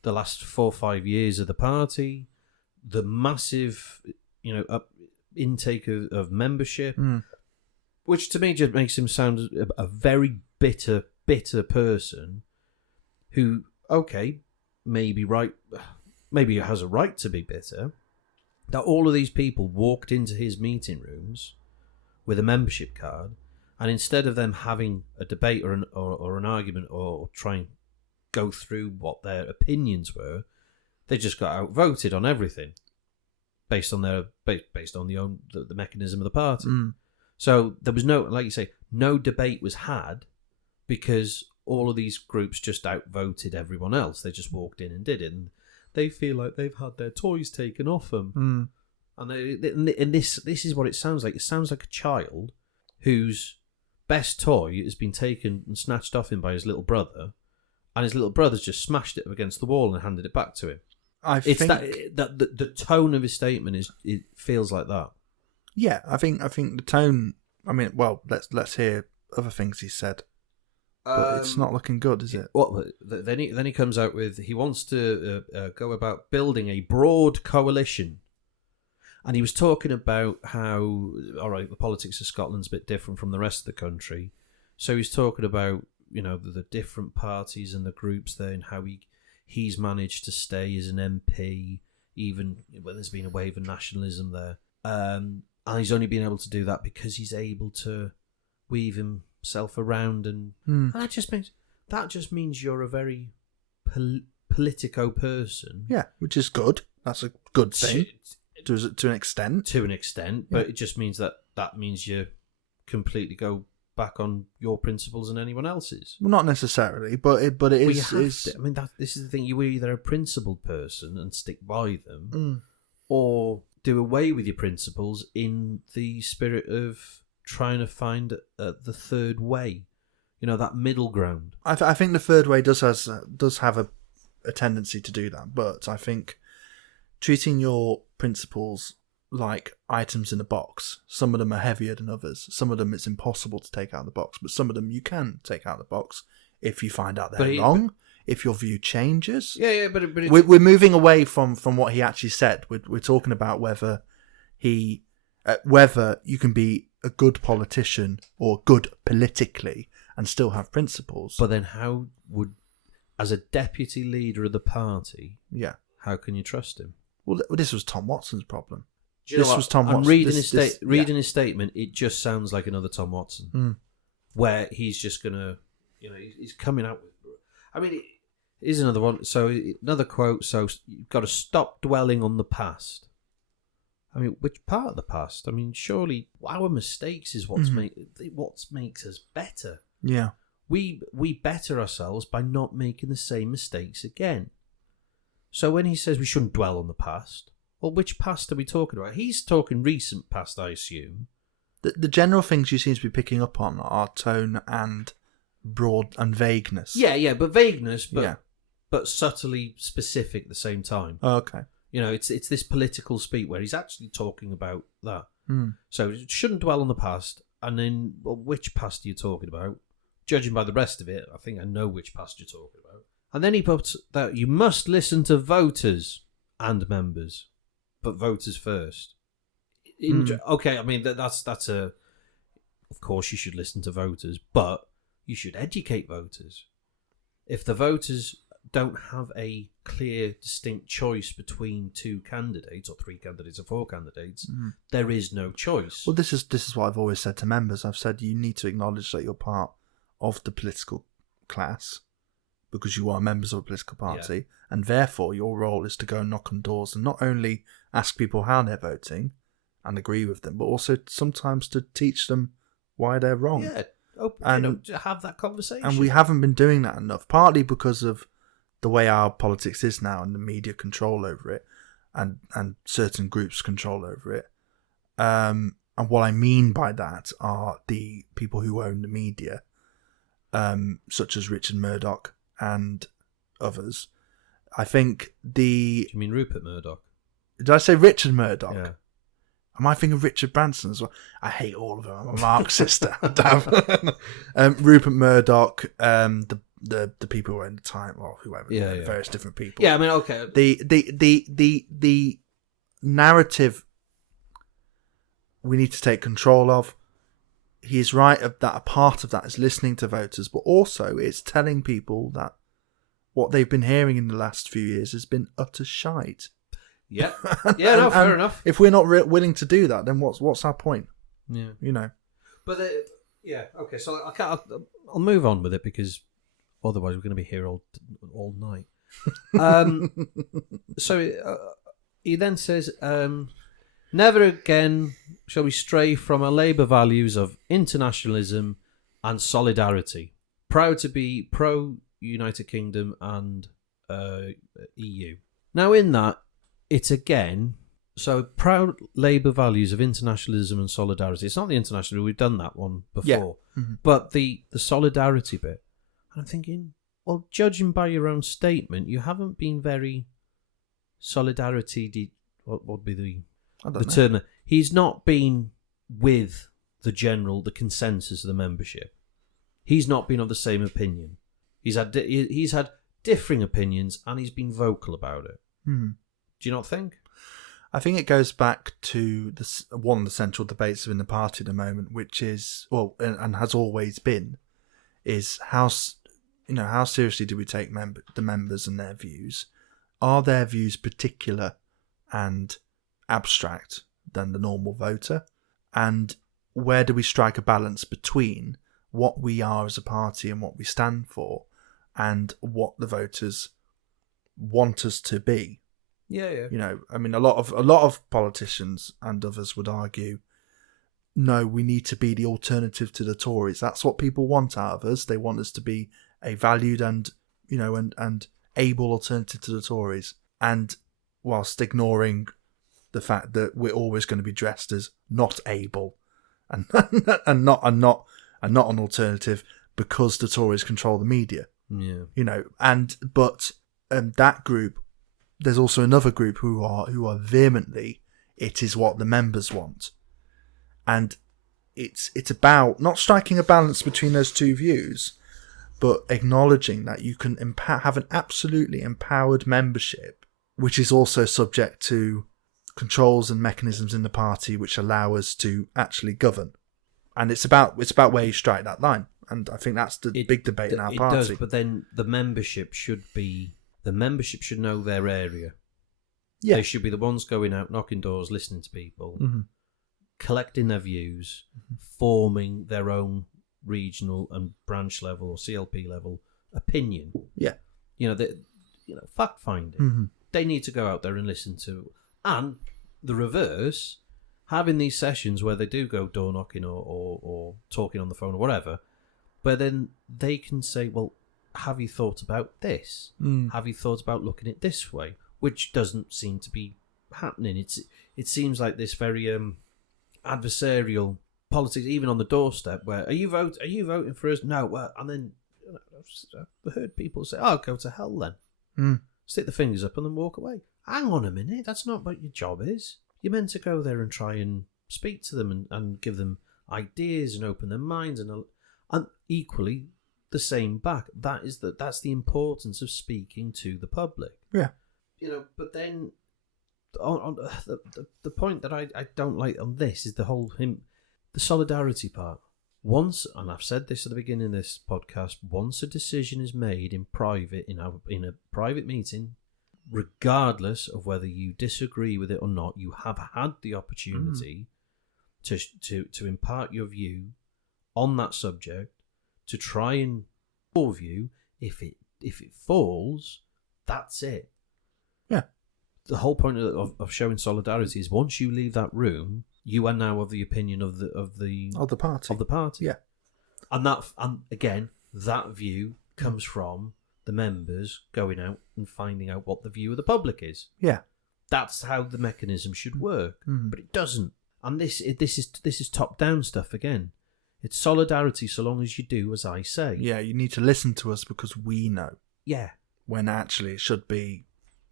the last 4 or 5 years of the party, the massive intake of membership, which to me just makes him sound a very bitter person. Who, okay, maybe has a right to be bitter, that all of these people walked into his meeting rooms with a membership card, and instead of them having a debate or an argument or try and go through what their opinions were, they just got outvoted on everything based on the mechanism of the party. So there was no, like you say, no debate was had because all of these groups just outvoted everyone else. They just walked in and did it. And they feel like they've had their toys taken off them. And this is what it sounds like. It sounds like a child whose best toy has been taken and snatched off him by his little brother, and his little brother's just smashed it against the wall and handed it back to him. It's that the tone of his statement it feels like that. Yeah, I think the tone. I mean, well, let's hear other things he said, but it's not looking good, is it? Well, then he comes out with he wants to go about building a broad coalition, and he was talking about how all right, the politics of Scotland's a bit different from the rest of the country, so he's talking about the different parties and the groups there and how he's managed to stay as an MP even when there's been a wave of nationalism there. And he's only been able to do that because he's able to weave himself around, and that just means you're a very politico person. Yeah, which is good. That's a good thing to an extent. To an extent, but it just means that means you completely go back on your principles and anyone else's. Well, not necessarily, but it is. I mean, this is the thing. You're either a principled person and stick by them, or do away with your principles in the spirit of trying to find the third way, that middle ground. I think the third way does have a tendency to do that, but I think treating your principles like items in a box, some of them are heavier than others, some of them it's impossible to take out of the box, but some of them you can take out of the box if you find out they're wrong. If your view changes, but we're moving away from what he actually said. We're talking about whether you can be a good politician or good politically and still have principles. But then, how would, as a deputy leader of the party, how can you trust him? Well, this was Tom Watson's problem. This was Tom Watson. Reading his statement, it just sounds like another Tom Watson, where he's just gonna, he's coming out with. I mean. Here's another one. So another quote. So you've got to stop dwelling on the past. I mean, which part of the past? I mean, surely our mistakes is what makes us better. Yeah, we better ourselves by not making the same mistakes again. So when he says we shouldn't dwell on the past, well, which past are we talking about? He's talking recent past, I assume. The general things you seem to be picking up on are tone and broad and vagueness. Yeah, but vagueness, but subtly specific at the same time. Oh, okay. It's this political speak where he's actually talking about that. So it shouldn't dwell on the past. And then, well, which past are you talking about? Judging by the rest of it, I think I know which past you're talking about. And then he puts that you must listen to voters and members, but voters first. Okay, I mean, that's a... Of course you should listen to voters, but you should educate voters. If the voters don't have a clear, distinct choice between two candidates, or three candidates, or four candidates, there is no choice. Well, this is what I've always said to members. I've said you need to acknowledge that you're part of the political class because you are members of a political party, and therefore your role is to go and knock on doors and not only ask people how they're voting and agree with them, but also sometimes to teach them why they're wrong. Yeah, to have that conversation. And we haven't been doing that enough, partly because of the way our politics is now and the media control over it and certain groups control over it. And what I mean by that are the people who own the media, such as Richard Murdoch and others. I think Do you mean Rupert Murdoch? Did I say Richard Murdoch? Yeah. Am I thinking Richard Branson as well? I hate all of them. I'm a Marxist. Damn. Rupert Murdoch, the people who own the Time, or whoever, various different people. Yeah, I mean, okay. The narrative we need to take control of. He's right that a part of that is listening to voters, but also it's telling people that what they've been hearing in the last few years has been utter shite. Yeah, no, fair enough. If we're not willing to do that, then what's our point? Yeah, But okay. So I'll move on with it because otherwise we're going to be here all night. So he then says, "Never again shall we stray from our Labour values of internationalism and solidarity. Proud to be pro-United Kingdom and EU." Now, in that, it's again, so proud Labour values of internationalism and solidarity. It's not the international, we've done that one before, but the solidarity bit. And I'm thinking, well, judging by your own statement, you haven't been very solidarity. What would be the I don't know. term? He's not been with the consensus of the membership. He's not been of the same opinion. He's had differing opinions, and he's been vocal about it. Hmm. Do you not think? I think it goes back to one of the central debates within the party at the moment, which is, and has always been, is how seriously do we take the members and their views? Are their views particular and abstract than the normal voter? And where do we strike a balance between what we are as a party and what we stand for, and what the voters want us to be? Yeah. I mean, a lot of politicians and others would argue, no, we need to be the alternative to the Tories. That's what people want out of us. They want us to be a valued and able alternative to the Tories, and whilst ignoring the fact that we're always going to be dressed as not able and not an alternative because the Tories control the media. Yeah. But that group. There's also another group who are vehemently, it is what the members want, and it's about not striking a balance between those two views, but acknowledging that you can have an absolutely empowered membership, which is also subject to controls and mechanisms in the party which allow us to actually govern, and it's about where you strike that line, and I think that's the big debate in our party. It does, but then the membership should know their area. Yeah. They should be the ones going out, knocking doors, listening to people, collecting their views, forming their own regional and branch level or CLP level opinion. Yeah. Fact finding. They need to go out there and listen to, and the reverse, having these sessions where they do go door knocking or talking on the phone or whatever, but then they can say, well, have you thought about this? Have you thought about looking at it this way? Which doesn't seem to be happening. It seems like this very adversarial politics, even on the doorstep. Where are you voting for us? No. And then I've heard people say, "Oh, go to hell then." Stick the fingers up and then walk away. Hang on a minute. That's not what your job is. You're meant to go there and try and speak to them and give them ideas and open their minds and equally. The same back. That's the importance of speaking to the public. Yeah. But then on the point that I don't like on this is the solidarity part. Once, and I've said this at the beginning of this podcast, once a decision is made in private in a private meeting, regardless of whether you disagree with it or not, you have had the opportunity to impart your view on that subject. To try and your view, if it falls, that's it. Yeah. The whole point of showing solidarity is once you leave that room, you are now of the opinion of the party. Yeah. And again, that view comes from the members going out and finding out what the view of the public is. Yeah. That's how the mechanism should work, but it doesn't. And this is top down stuff again. It's solidarity so long as you do as I say. Yeah, you need to listen to us because we know. Yeah. When actually it should be,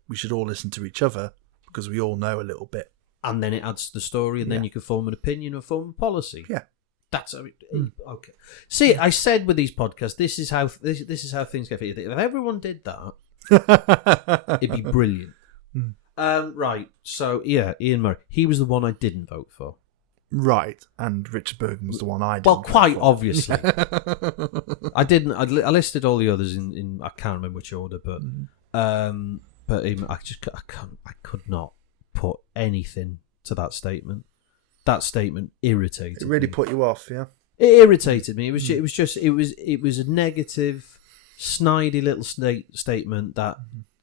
we should all listen to each other because we all know a little bit. And then it adds to the story, and then you can form an opinion or form a policy. Yeah. That's how it, okay. See, I said with these podcasts, this is how things get fixed. If everyone did that, it'd be brilliant. Right. So yeah, Ian Murray. He was the one I didn't vote for. Right, and Richard Bergen was the one I didn't. Well, quite obviously, I didn't. I listed all the others in I can't remember which order, but I could not put anything to that statement. That statement irritated. It really me. put you off, yeah. It irritated me. It was a negative, snidey little statement that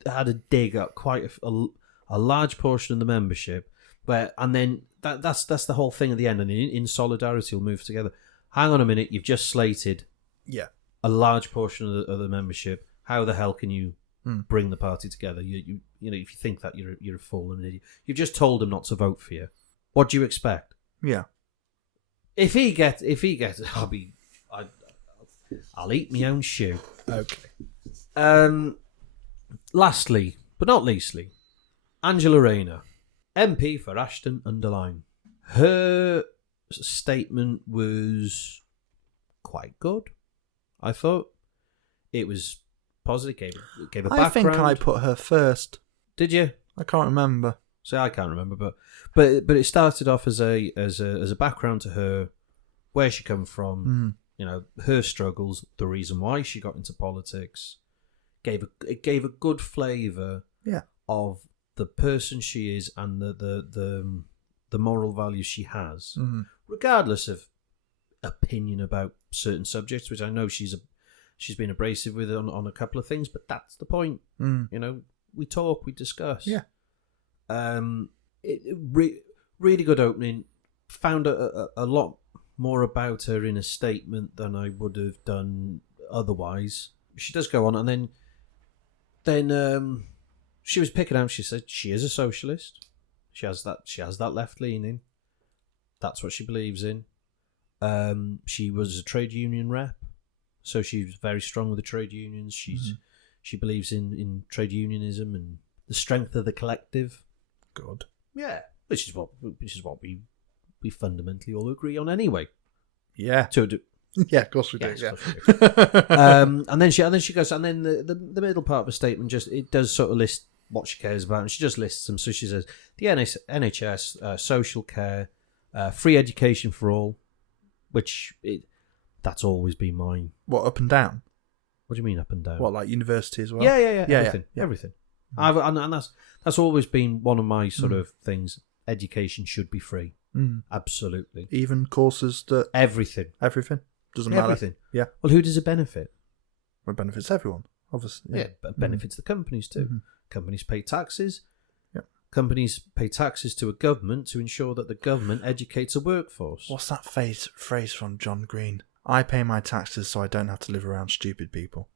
had a dig at quite a large portion of the membership. And then that's the whole thing at the end. And in solidarity, we'll move together. Hang on a minute, you've just slated a large portion of the membership. How the hell can you bring the party together? You know, if you think that you're a fool and an idiot, you've just told them not to vote for you. What do you expect? Yeah. If he gets, I'll eat my own shoe. Okay. Lastly, but not leastly, Angela Rayner, MP for Ashton-under-Lyne. Her statement was quite good, I thought. It was positive, gave a background. I think I put her first. Did you? I can't remember. See, I can't remember, but it started off as a background to her, where she come from, her struggles, the reason why she got into politics. It gave a good flavour of the person she is and the moral values she has, regardless of opinion about certain subjects, which I know she's been abrasive with on a couple of things, but that's the point. We talk, we discuss. Yeah. Really good opening. Found a lot more about her in a statement than I would have done otherwise. She does go on, and then she was picking out. She said she is a socialist. She has that left leaning. That's what she believes in. She was a trade union rep, so she's very strong with the trade unions. She believes in trade unionism and the strength of the collective. Good. Yeah, which is what we fundamentally all agree on anyway. Yeah. Yeah, of course we do. Yeah. And then she goes, and then the middle part of the statement it does sort of list what she cares about, and she just lists them. So she says the NHS, social care, free education for all, that's always been mine. What, up and down? What do you mean up and down? What, like university as well? Yeah. Everything. And that's always been one of my sort of things. Education should be free. Absolutely. Even courses that... Everything. Doesn't matter. Everything. Yeah. Well, who does it benefit? Well, it benefits everyone, obviously. Yeah, but it benefits the companies too. Mm-hmm. Companies pay taxes. Yeah. Companies pay taxes to a government to ensure that the government educates a workforce. What's that phrase from John Green? I pay my taxes so I don't have to live around stupid people.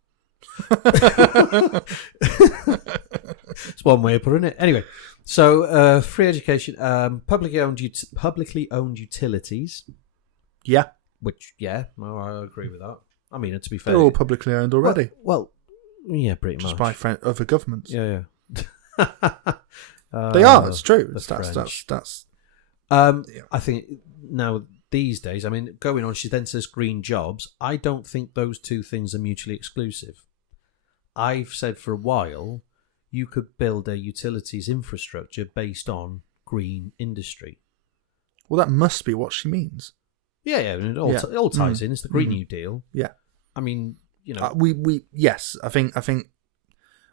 It's one way of putting it. Anyway, so free education, publicly owned utilities. Yeah. Which, I agree with that. I mean, to be fair, they're all publicly owned already. Well, yeah, pretty just much. by other governments. Yeah. They are. It's true. That's. I think now these days, I mean, going on, she then says green jobs. I don't think those two things are mutually exclusive. I've said for a while, you could build a utilities infrastructure based on green industry. Well, that must be what she means. Yeah, and it all ties in. It's the Green New Deal. Yeah. I mean, yes, I think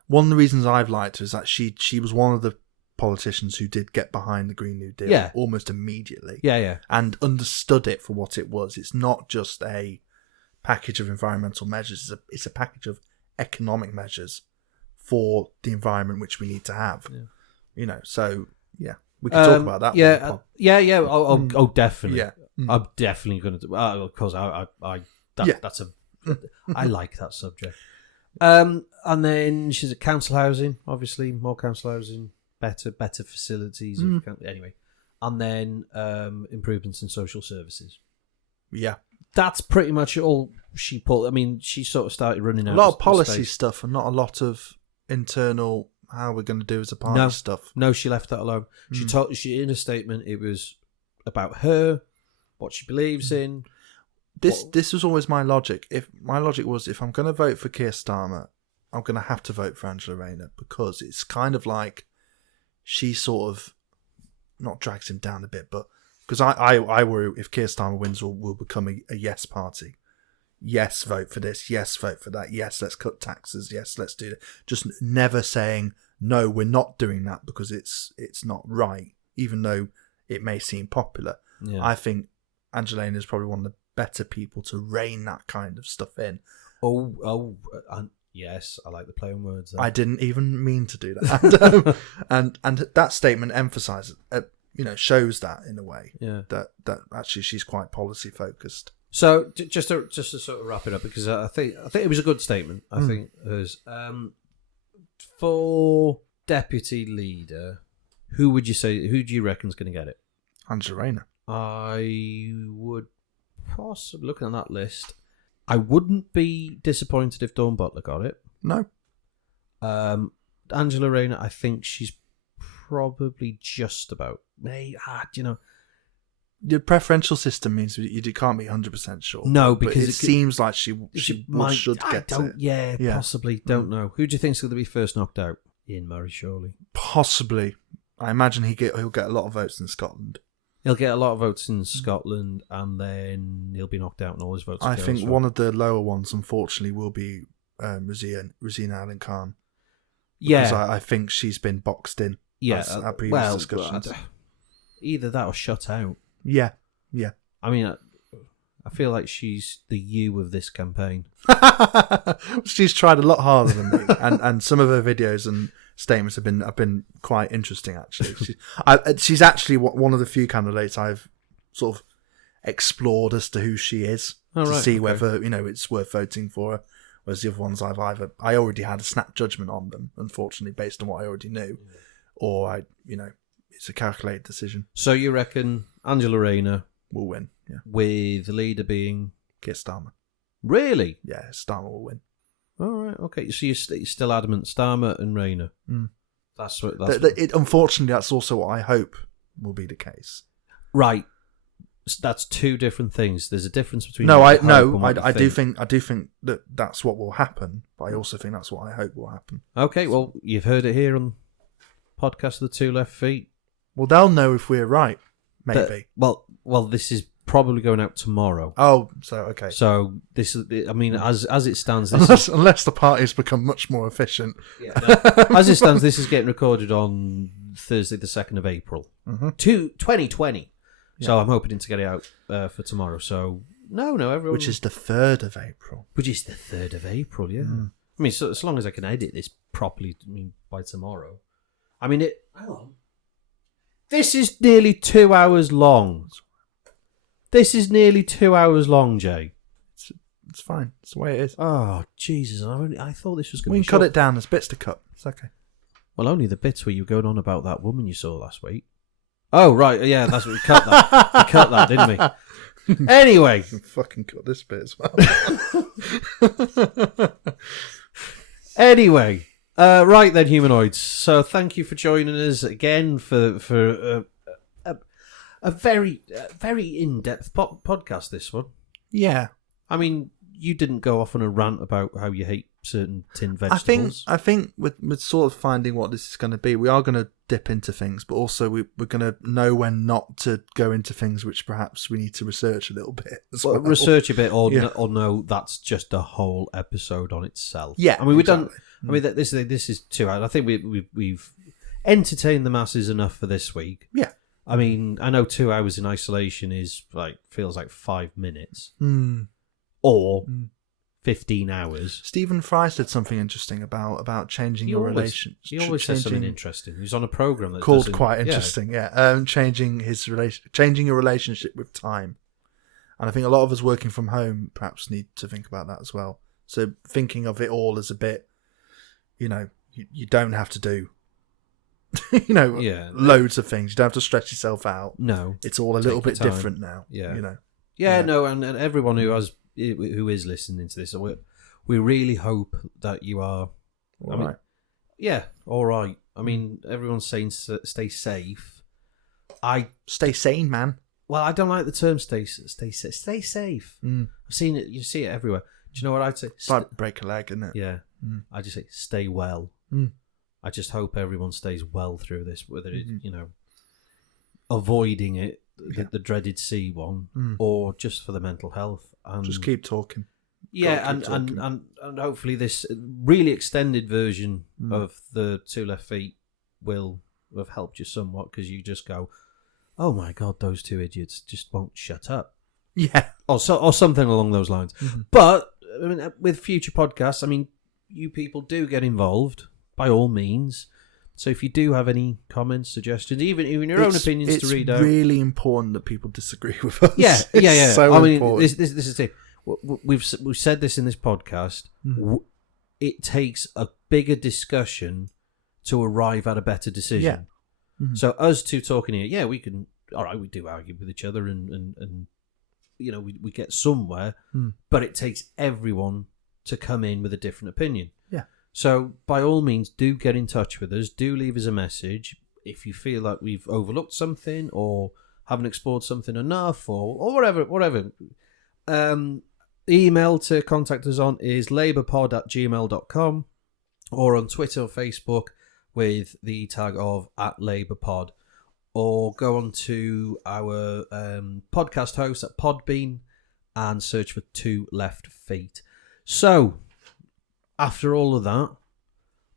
one of the reasons I've liked her is that she was one of the politicians who did get behind the Green New Deal almost immediately. Yeah. And understood it for what it was. It's not just a package of environmental measures. It's a package of economic measures for the environment which we need to have. Yeah. So yeah, we can talk about that. Yeah. Oh, definitely. Yeah. I'm definitely going to do. Of course, that's a. I like that subject. And then she's at council housing. Obviously, more council housing, better facilities. Anyway, and then improvements in social services. Yeah, that's pretty much all she put. I mean, she sort of started running out. A lot of policy stuff and not a lot of internal how we're going to do as a party stuff. No, she left that alone. She in a statement. It was about her, what she believes in. This was always my logic. If I'm going to vote for Keir Starmer, I'm going to have to vote for Angela Rayner because it's kind of like she sort of not drags him down a bit, but because I worry if Keir Starmer wins, we'll become a yes party. Yes, vote for this. Yes, vote for that. Yes, let's cut taxes. Yes, let's do that. Just never saying no, we're not doing that because it's not right, even though it may seem popular. Yeah. I think Angela Rayner is probably one of the better people to rein that kind of stuff in. Yes, I like the play on words there. I didn't even mean to do that. and that statement emphasises, shows that in a way. Yeah. That actually she's quite policy focused. So just to sort of wrap it up, because I think it was a good statement. I think hers. For deputy leader, who do you reckon's going to get it? Angela Rayner. I would possibly, looking at that list, I wouldn't be disappointed if Dawn Butler got it. No. Angela Rayner, I think she's probably just about. Do you know? The preferential system means you can't be 100% sure. No, but because it seems like she might, should get it. Yeah, possibly. Don't know. Who do you think's going to be first knocked out? Ian Murray, surely. Possibly. I imagine he'll get a lot of votes in Scotland. He'll get a lot of votes in Scotland, and then he'll be knocked out, and all his votes. I think one of the lower ones, unfortunately, will be Rosina Allen Khan. Because I think she's been boxed in. Yeah, our previous discussions. Either that or shut out. Yeah. I mean, I feel like she's the you of this campaign. She's tried a lot harder than me, and some of her videos and statements have been quite interesting. Actually, she's actually one of the few candidates I've sort of explored as to who she is to see whether it's worth voting for her. Whereas the other ones I already had a snap judgment on them, unfortunately, based on what I already knew, or it's a calculated decision. So you reckon Angela Rayner will win? Yeah, with the leader being Keir Starmer. Really? Yeah, Starmer will win. All right, okay. So you're still adamant Starmer and Rayner. That's what. Unfortunately, that's also what I hope will be the case. Right. That's two different things. There's a difference between. I do think that's what will happen, but I also think that's what I hope will happen. Okay, well, you've heard it here on podcast of the Two Left Feet. Well, they'll know if we're right. Maybe. Well, this is probably going out tomorrow. Oh, so okay. So this is, I mean, as it stands, unless the parties become much more efficient. Yeah, no. As it stands, this is getting recorded on Thursday, the 2nd of April, 2020. Yeah. So I'm hoping to get it out for tomorrow. So no, everyone. Which is the 3rd of April. Which is the 3rd of April. Yeah. I mean, so as long as I can edit this properly, by tomorrow. I mean, hang on. This is nearly 2 hours long. This is nearly 2 hours long, Jay. It's fine. It's the way it is. Oh, Jesus. I thought this was going to be We can cut it down. There's bits to cut. It's okay. Well, only the bits where you were going on about that woman you saw last week. Oh, right. Yeah, that's what we cut that. We cut that, didn't we? Anyway. We can fucking cut this bit as well. Anyway. Right then, humanoids. So thank you for joining us again for a very in-depth podcast, this one. Yeah. I mean, you didn't go off on a rant about how you hate certain tinned vegetables. I think with sort of finding what this is going to be, we are going to dip into things, but also we're going to know when not to go into things which perhaps we need to research a little bit as well. Research a bit or no, that's just a whole episode on itself. Yeah. I mean, we've done... I mean, this is 2 hours. I think we've entertained the masses enough for this week. Yeah. I mean, I know 2 hours in isolation feels like 5 minutes. Or 15 hours. Stephen Fry said something interesting about changing your relationship. He always says something interesting. He was on a program that called quite interesting. Yeah, changing your relationship with time, and I think a lot of us working from home perhaps need to think about that as well. So thinking of it all as a bit, you don't have to do, loads of things. You don't have to stretch yourself out. No, it's all a little bit different now. Yeah. No, and everyone who is listening to this, we really hope that you are all right. Yeah, all right. I mean, everyone's saying stay safe. Stay sane, man. Well, I don't like the term stay safe. I've seen it. You see it everywhere. Do you know what I'd say? It's like break a leg, isn't it? Yeah. I just say stay well. I just hope everyone stays well through this, whether it's avoiding it, the dreaded C one, or just for the mental health. And just keep talking. Yeah, and hopefully this really extended version of the Two Left Feet will have helped you somewhat, because you just go, oh my God, those two idiots just won't shut up. Yeah. Or something along those lines. But I mean, with future podcasts, I mean, you people do get involved by all means. So if you do have any comments, suggestions, even your own opinions to read out, it's really important that people disagree with us. Yeah. So I mean, important. this is it. We've said this in this podcast. It takes a bigger discussion to arrive at a better decision. Yeah. So us two talking here, we can. All right, we do argue with each other, and we get somewhere, but it takes everyone to come in with a different opinion. Yeah. So by all means, do get in touch with us. Do leave us a message. if you feel like we've overlooked something or haven't explored something enough or whatever. Email to contact us on is labourpod@gmail.com or on Twitter or Facebook with the tag of @labourpod, or go on to our podcast host at Podbean and search for 2 Left Feet. So, after all of that,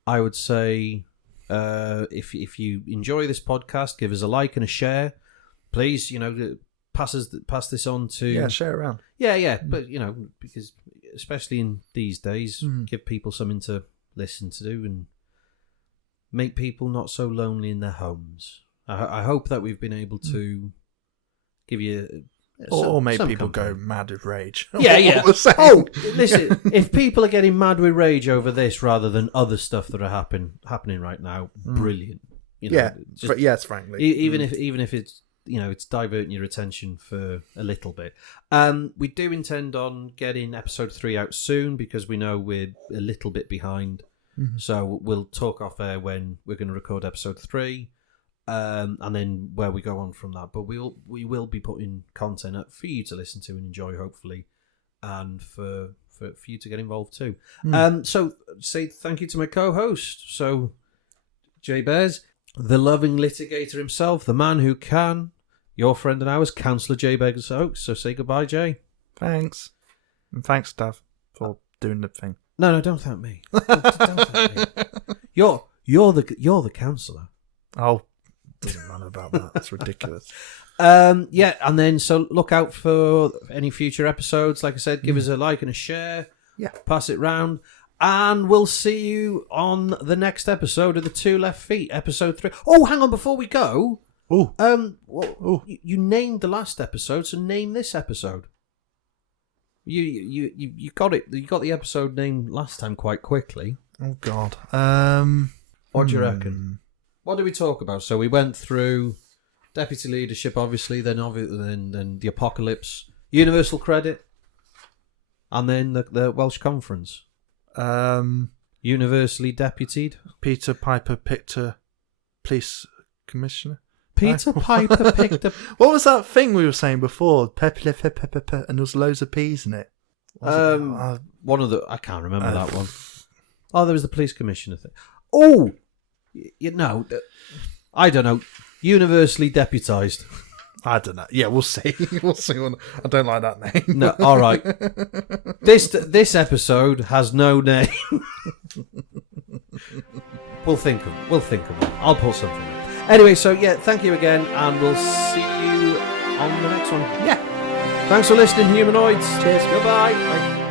I would say if you enjoy this podcast, give us a like and a share. Please, pass this on to... share it around. Yeah, but, because especially in these days, give people something to listen to and make people not so lonely in their homes. I hope that we've been able to give you... Or make some people company. go mad with rage. Yeah. What we're saying. Oh, listen, if people are getting mad with rage over this rather than other stuff that are happening right now, brilliant. Yes, frankly. Even if it's it's diverting your attention for a little bit. We do intend on getting episode 3 out soon because we know we're a little bit behind. So we'll talk off air when we're going to record episode 3. And then where we go on from that, but we will be putting content up for you to listen to and enjoy, hopefully, and for you to get involved too. So say thank you to my co-host, so Jabez, the loving litigator himself, the man who can, your friend and ours, Cllr Jabez Oakes. So say goodbye, Jay. Thanks, and thanks, Dav, for doing the thing. No, don't thank me. Don't thank me. You're the counsellor. Oh. Doesn't matter about that. It's ridiculous. And then so look out for any future episodes. Like I said, give us a like and a share. Yeah. Pass it round. And we'll see you on the next episode of the 2 Left Feet, episode 3. Oh, hang on, before we go. You named the last episode, so name this episode. You got it. You got the episode name last time quite quickly. Oh God. What do you reckon? What did we talk about? So we went through deputy leadership, obviously, then the apocalypse, universal credit, and then the Welsh Conference. Universally deputied. Peter Piper picked a police commissioner. Peter Piper picked a... What was that thing we were saying before? Pepper, and there was loads of peas in it. One of the... I can't remember that one. Oh, there was the police commissioner thing. Oh! I don't know. Universally deputised. I don't know. Yeah, we'll see. We'll see. I don't like that name. No, all right. This episode has no name. We'll think of one. I'll pull something. Anyway, so thank you again, and we'll see you on the next one. Yeah. Thanks for listening, humanoids. Cheers. Goodbye. Bye.